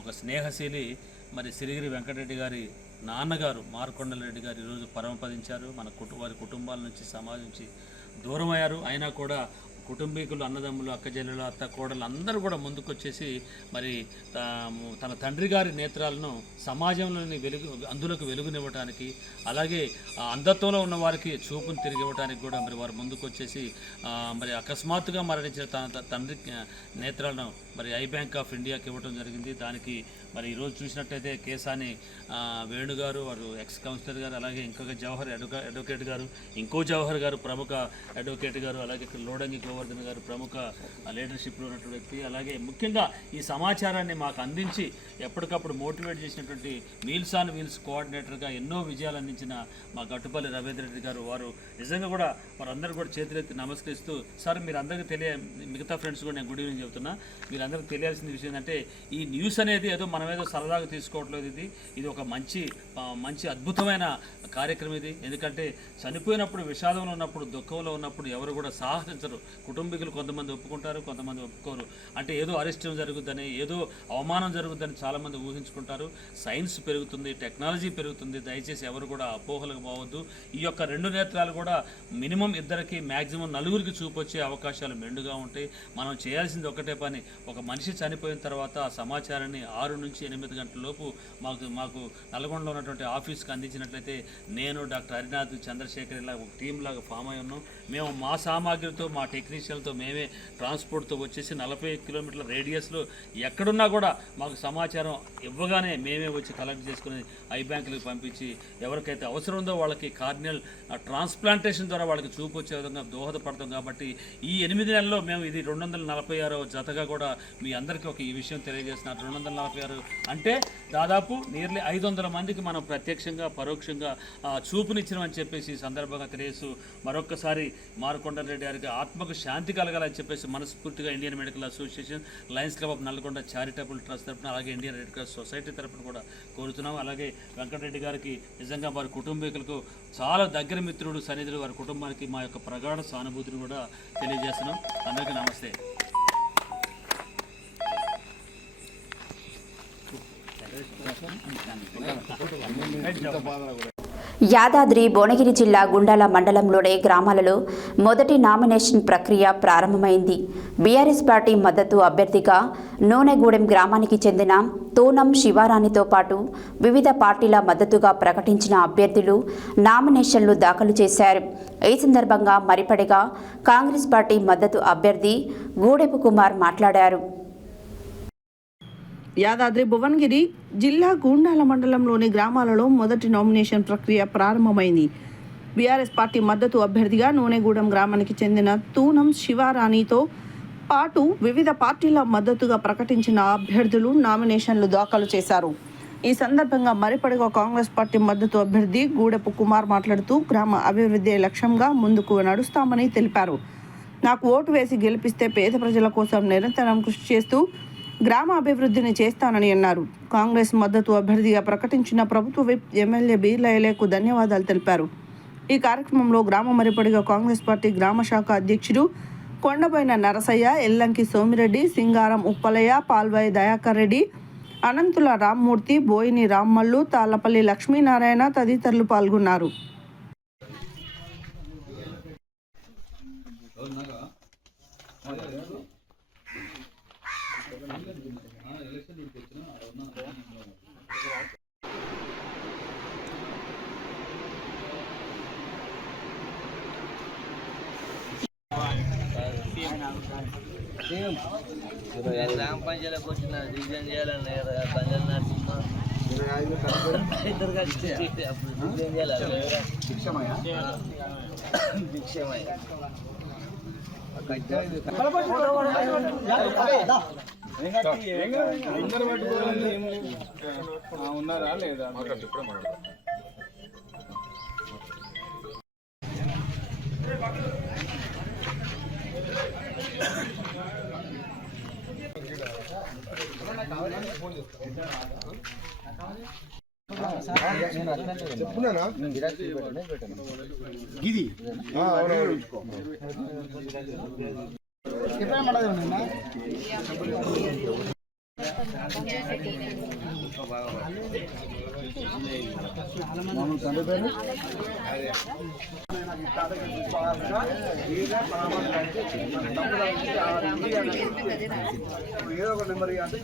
ఒక స్నేహశీలి మరి సిరిగిరి వెంకటరెడ్డి గారి నాన్నగారు మార్కొండల రెడ్డి గారు ఈరోజు పరమపదించారు. వారి కుటుంబాల నుంచి, సమాజం నుంచి దూరం అయ్యారు. అయినా కూడా కుటుంబీకులు, అన్నదమ్ములు, అక్కచెల్లెలు, అత్త కోడలు అందరూ కూడా ముందుకొచ్చేసి మరి తన తండ్రి గారి నేత్రాలను సమాజంలోని అందులకు వెలుగునివ్వడానికి, అలాగే అంధత్వంలో ఉన్న వారికి చూపును తిరిగి ఇవ్వడానికి కూడా మరి వారు ముందుకొచ్చేసి మరి అకస్మాత్తుగా మరణించిన తన తండ్రి నేత్రాలను మరి ఐ బ్యాంక్ ఆఫ్ ఇండియాకి ఇవ్వడం జరిగింది. దానికి మరి ఈరోజు చూసినట్టయితే కేసాని వేణుగారు, వారు ఎక్స్ కౌన్సిలర్ గారు, అలాగే ఇంకొక జవహర్ అడ్వకేట్ గారు, ఇంకో జవహర్ గారు ప్రముఖ అడ్వకేట్ గారు, అలాగే లోడంగి గోవర్ధన్ గారు ప్రముఖ లీడర్షిప్లో ఉన్నటువంటి వ్యక్తి, అలాగే ముఖ్యంగా ఈ సమాచారాన్ని మాకు అందించి ఎప్పటికప్పుడు మోటివేట్ చేసినటువంటి మీల్స్ ఆన్ వీల్స్ కోఆర్డినేటర్గా ఎన్నో విజయాలు అందించిన మా గట్టుపల్లి రవీంద్ర రెడ్డి గారు, వారు నిజంగా కూడా వారందరూ కూడా చేతులెత్తి నమస్కరిస్తూ, సార్ మీరు అందరికీ మిగతా ఫ్రెండ్స్ కూడా నేను గుడ్ ఈవినింగ్ చెప్తున్నా, మీరు అందరికీ తెలియాల్సిన విషయం ఏంటంటే ఈ న్యూస్ అనేది ఏదో మనమేదో సరదాగా తీసుకోవట్లేదు. ఇది ఒక మంచి అద్భుతమైన కార్యక్రమం ఇది. ఎందుకంటే చనిపోయినప్పుడు, విషాదంలో ఉన్నప్పుడు, దుఃఖంలో ఉన్నప్పుడు ఎవరు కూడా సాహసించరు. కుటుంబీకులు కొంతమంది ఒప్పుకుంటారు, కొంతమంది ఒప్పుకోరు. అంటే ఏదో అరిష్టం జరుగుద్దని, ఏదో అవమానం జరుగుద్దని చాలామంది ఊహించుకుంటారు. సైన్స్ పెరుగుతుంది, టెక్నాలజీ పెరుగుతుంది. దయచేసి ఎవరు కూడా అపోహలకు పోవద్దు. ఈ యొక్క 2 నేత్రాలు కూడా మినిమం 2కి, మ్యాక్సిమం 4కి చూపొచ్చే అవకాశాలు మెండుగా ఉంటాయి. మనం చేయాల్సింది ఒకటే పని, ఒక మనిషి చనిపోయిన తర్వాత ఆ సమాచారాన్ని 6 నుంచి 8 గంటల లోపు మాకు నల్గొండలో ఉన్నటువంటి ఆఫీస్కి అందించినట్లయితే నేను, డాక్టర్ హరినాథ్, చంద్రశేఖర్ ఇలా ఒక టీం లాగా ఫామ్ అయి ఉన్నాం. మేము మా సామాగ్రితో, మా టెక్నిక్ టెక్నీషియన్లతో మేమే ట్రాన్స్పోర్ట్తో వచ్చేసి 40 కిలోమీటర్ల రేడియస్లో ఎక్కడున్నా కూడా మాకు సమాచారం ఇవ్వగానే మేమే వచ్చి కలెక్ట్ చేసుకుని ఐ బ్యాంకులకు పంపించి ఎవరికైతే అవసరం ఉందో వాళ్ళకి కార్నియల్ ట్రాన్స్ప్లాంటేషన్ ద్వారా వాళ్ళకి చూపు వచ్చే విధంగా దోహదపడతాం. కాబట్టి ఈ 8 నెలల్లో మేము ఇది 246వ జతగా కూడా మీ అందరికీ ఈ విషయం తెలియజేస్తున్నారు. 246 అంటే దాదాపు నియర్లీ 500 మందికి మనం ప్రత్యక్షంగా పరోక్షంగా చూపునిచ్చినామని చెప్పేసి ఈ సందర్భంగా తెలియజేస్తూ మరొక్కసారి మారుకొండ రెడ్డి గారికి ఆత్మకు శాంతి కలగాలని చెప్పేసి మనస్ఫూర్తిగా Indian medical association, Lions club of Nalgonda charitable trust తరఫున, అలాగే ఇండియన్ రెడ్ క్రాస్ సొసైటీ తరఫున కూడా కోరుతున్నాం. అలాగే వెంకటరెడ్డి గారికి నిజంగా వారి కుటుంబీకులకు చాలా దగ్గర మిత్రుడు, సన్నిధులు, వారి కుటుంబానికి మా యొక్క ప్రగాఢ సానుభూతిని కూడా తెలియజేస్తున్నాం. అందరికీ నమస్తే. యాదాద్రి భువనగిరి జిల్లా గుండాల మండలంలోని గ్రామాలలో మొదటి నామినేషన్ ప్రక్రియ ప్రారంభమైంది. బీఆర్ఎస్ పార్టీ మద్దతు అభ్యర్థిగా నూనెగూడెం గ్రామానికి చెందిన తూనం శివారాణితో పాటు వివిధ పార్టీల మద్దతుగా ప్రకటించిన అభ్యర్థులు నామినేషన్లు దాఖలు చేశారు. ఈ సందర్భంగా మరిపడిగా కాంగ్రెస్ పార్టీ మద్దతు అభ్యర్థి గూడెపు కుమార్ మాట్లాడారు. యాదాద్రి భువనగిరి జిల్లా గూండాల మండలంలోని గ్రామాలలో మొదటి నామినేషన్ ప్రక్రియ ప్రారంభమైంది. బీఆర్ఎస్ పార్టీ మద్దతు అభ్యర్థిగా నూనెగూడెం గ్రామానికి చెందిన తూనం శివారాణితో పాటు వివిధ పార్టీల మద్దతుగా ప్రకటించిన అభ్యర్థులు నామినేషన్లు దాఖలు చేశారు. ఈ సందర్భంగా మరిపడిగా కాంగ్రెస్ పార్టీ మద్దతు అభ్యర్థి గూడెపు కుమార్ మాట్లాడుతూ గ్రామ అభివృద్ధి లక్ష్యంగా ముందుకు నడుస్తామని తెలిపారు. నాకు ఓటు వేసి గెలిపిస్తే పేద ప్రజల కోసం నిరంతరం కృషి చేస్తూ గ్రామ అభివృద్ధిని చేస్తానని అన్నారు. కాంగ్రెస్ మద్దతు అభ్యర్థిగా ప్రకటించిన ప్రభుత్వ విప్ ఎమ్మెల్యే బీర్లయలేకు ధన్యవాదాలు తెలిపారు. ఈ కార్యక్రమంలో గ్రామ మరిపడిగా కాంగ్రెస్ పార్టీ గ్రామ శాఖ అధ్యక్షుడు కొండబైన నరసయ్య, ఎల్లంకి సోమిరెడ్డి, సింగారం ఉప్పలయ్య, పాల్వాయి దయాకర్ రెడ్డి, అనంతుల రామ్మూర్తి, బోయిని రామ్మల్లు, తాళ్లపల్లి లక్ష్మీనారాయణ తదితరులు పాల్గొన్నారు. గ్రామ పంచాయతీకి వచ్చిన డివిజన్ చేయాలని పంచాయతీ నరసింహ ఇద్దరు కలిసి అప్పుడు డివిజన్ చేయాలి. భిక్షమయ్య ఉన్నారా లేదా చెప్పున్నానా గిది ఏదో ఒక నెంబర్ అంటే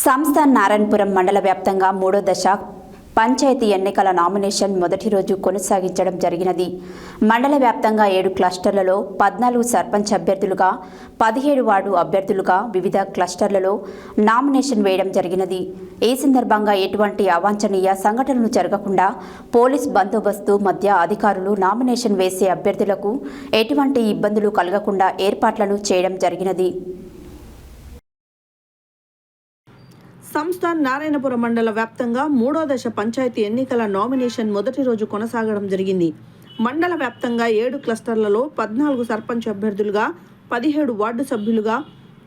సంస్థ నారాయణపురం మండల వ్యాప్తంగా 3వ దశ పంచాయతీ ఎన్నికల నామినేషన్ మొదటి రోజు కొనసాగించడం జరిగినది. మండల వ్యాప్తంగా 7 క్లస్టర్లలో 14 సర్పంచ్ అభ్యర్థులుగా, 17 వార్డు అభ్యర్థులుగా వివిధ క్లస్టర్లలో నామినేషన్ వేయడం జరిగినది. ఈ సందర్భంగా ఎటువంటి అవాంఛనీయ సంఘటనలు జరగకుండా పోలీస్ బందోబస్తు మధ్య అధికారులు నామినేషన్ వేసే అభ్యర్థులకు ఎటువంటి ఇబ్బందులు కలగకుండా ఏర్పాట్లను చేయడం జరిగినది. సంస్థ నారాయణపురం మండల వ్యాప్తంగా 3వ దశ పంచాయతీ ఎన్నికల నామినేషన్ మొదటి రోజు కొనసాగడం జరిగింది. మండల వ్యాప్తంగా 7 క్లస్టర్లలో 14 సర్పంచ్ అభ్యర్థులుగా, 17 వార్డు సభ్యులుగా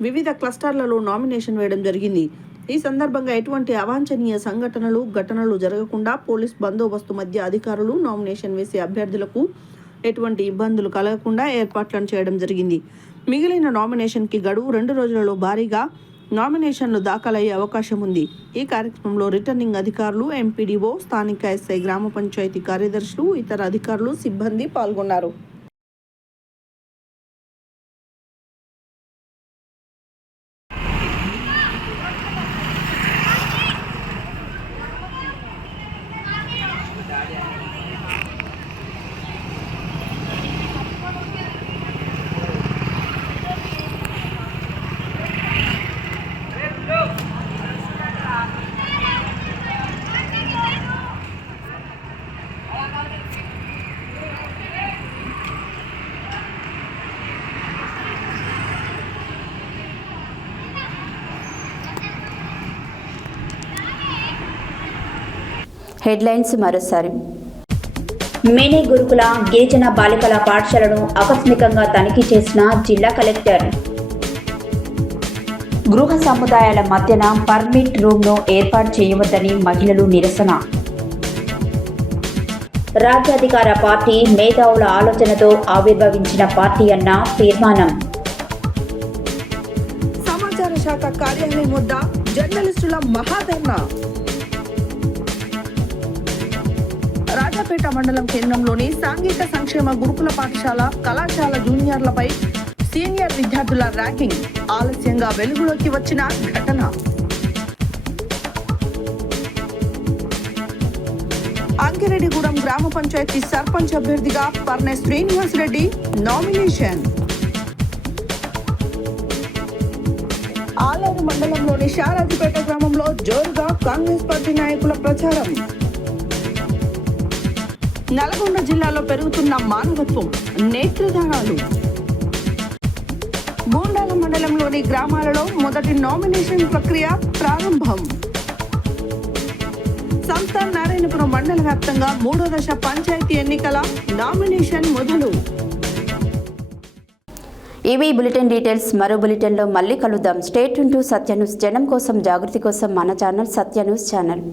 వివిధ క్లస్టర్లలో నామినేషన్ వేయడం జరిగింది. ఈ సందర్భంగా ఎటువంటి అవాంఛనీయ ఘటనలు జరగకుండా పోలీస్ బందోబస్తు మధ్య అధికారులు నామినేషన్ వేసే అభ్యర్థులకు ఎటువంటి ఇబ్బందులు కలగకుండా ఏర్పాట్లను చేయడం జరిగింది. మిగిలిన నామినేషన్కి గడువు 2 రోజులలో భారీగా నామినేషన్లు దాఖలయ్యే అవకాశం ఉంది. ఈ కార్యక్రమంలో రిటర్నింగ్ అధికారులు, ఎంపీడీఓ, స్థానిక ఎస్ఐ, గ్రామ పంచాయతీ కార్యదర్శులు, ఇతర అధికారులు, సిబ్బంది పాల్గొన్నారు. హెడ్లైన్స్ మరోసారి. మేనే గురుకుల గిరిజన బాలికల పాఠశాలను ఆకస్మికంగా తనిఖీ చేసిన జిల్లా కలెక్టర్. గృహ సముదాయాల మధ్యన పర్మిట్ రూమ్ను ఏర్పాటు చేయవద్దని మహిళలు నిరసన. రాజ్యాధికార పార్టీ మేధావుల ఆలోచనతో ఆవిర్భవించిన పార్టీ అన్న తీర్మానం. సమాచార శాఖ కార్యాలయం వద్ద జర్నలిస్టుల మహాధర్నా. రాజాపేట మండలం కేంద్రంలోని సాంఘిక సంక్షేమ గురుకుల పాఠశాల, కళాశాల జూనియర్లపై సీనియర్ విద్యార్థుల ర్యాగింగ్ ఆలస్యంగా వెలుగులోకి వచ్చిన ఘటన. అంకిరెడ్డిగూడెం గ్రామ పంచాయతీ సర్పంచ్ అభ్యర్థిగా పర్నె శ్రీనివాస్ రెడ్డి నామినేషన్. ఆలేరు మండలంలోని శారాజిపేట గ్రామంలో జోరుగా కాంగ్రెస్ పార్టీ నాయకుల ప్రచారం. నల్గొండ జిల్లాలో పెరుగుతున్న మానవత్వం, నేత్రదానాలు. గూండాల మండలంలోని గ్రామాలలో మొదటి నామినేషన్ ప్రక్రియ ప్రారంభం. సంస్థాన్ నారాయణపురం మండల వ్యాప్తంగా 3వ దశ పంచాయతీ ఎన్నికల నామినేషన్ మొదలు. ఇవి బులెటిన్ డీటెయిల్స్. మరో బులెటిన్లో మళ్ళీ కలుద్దాం. State to Satya news. జనం కోసం, జాగృతి కోసం మన ఛానల్ సత్య న్యూస్ ఛానల్.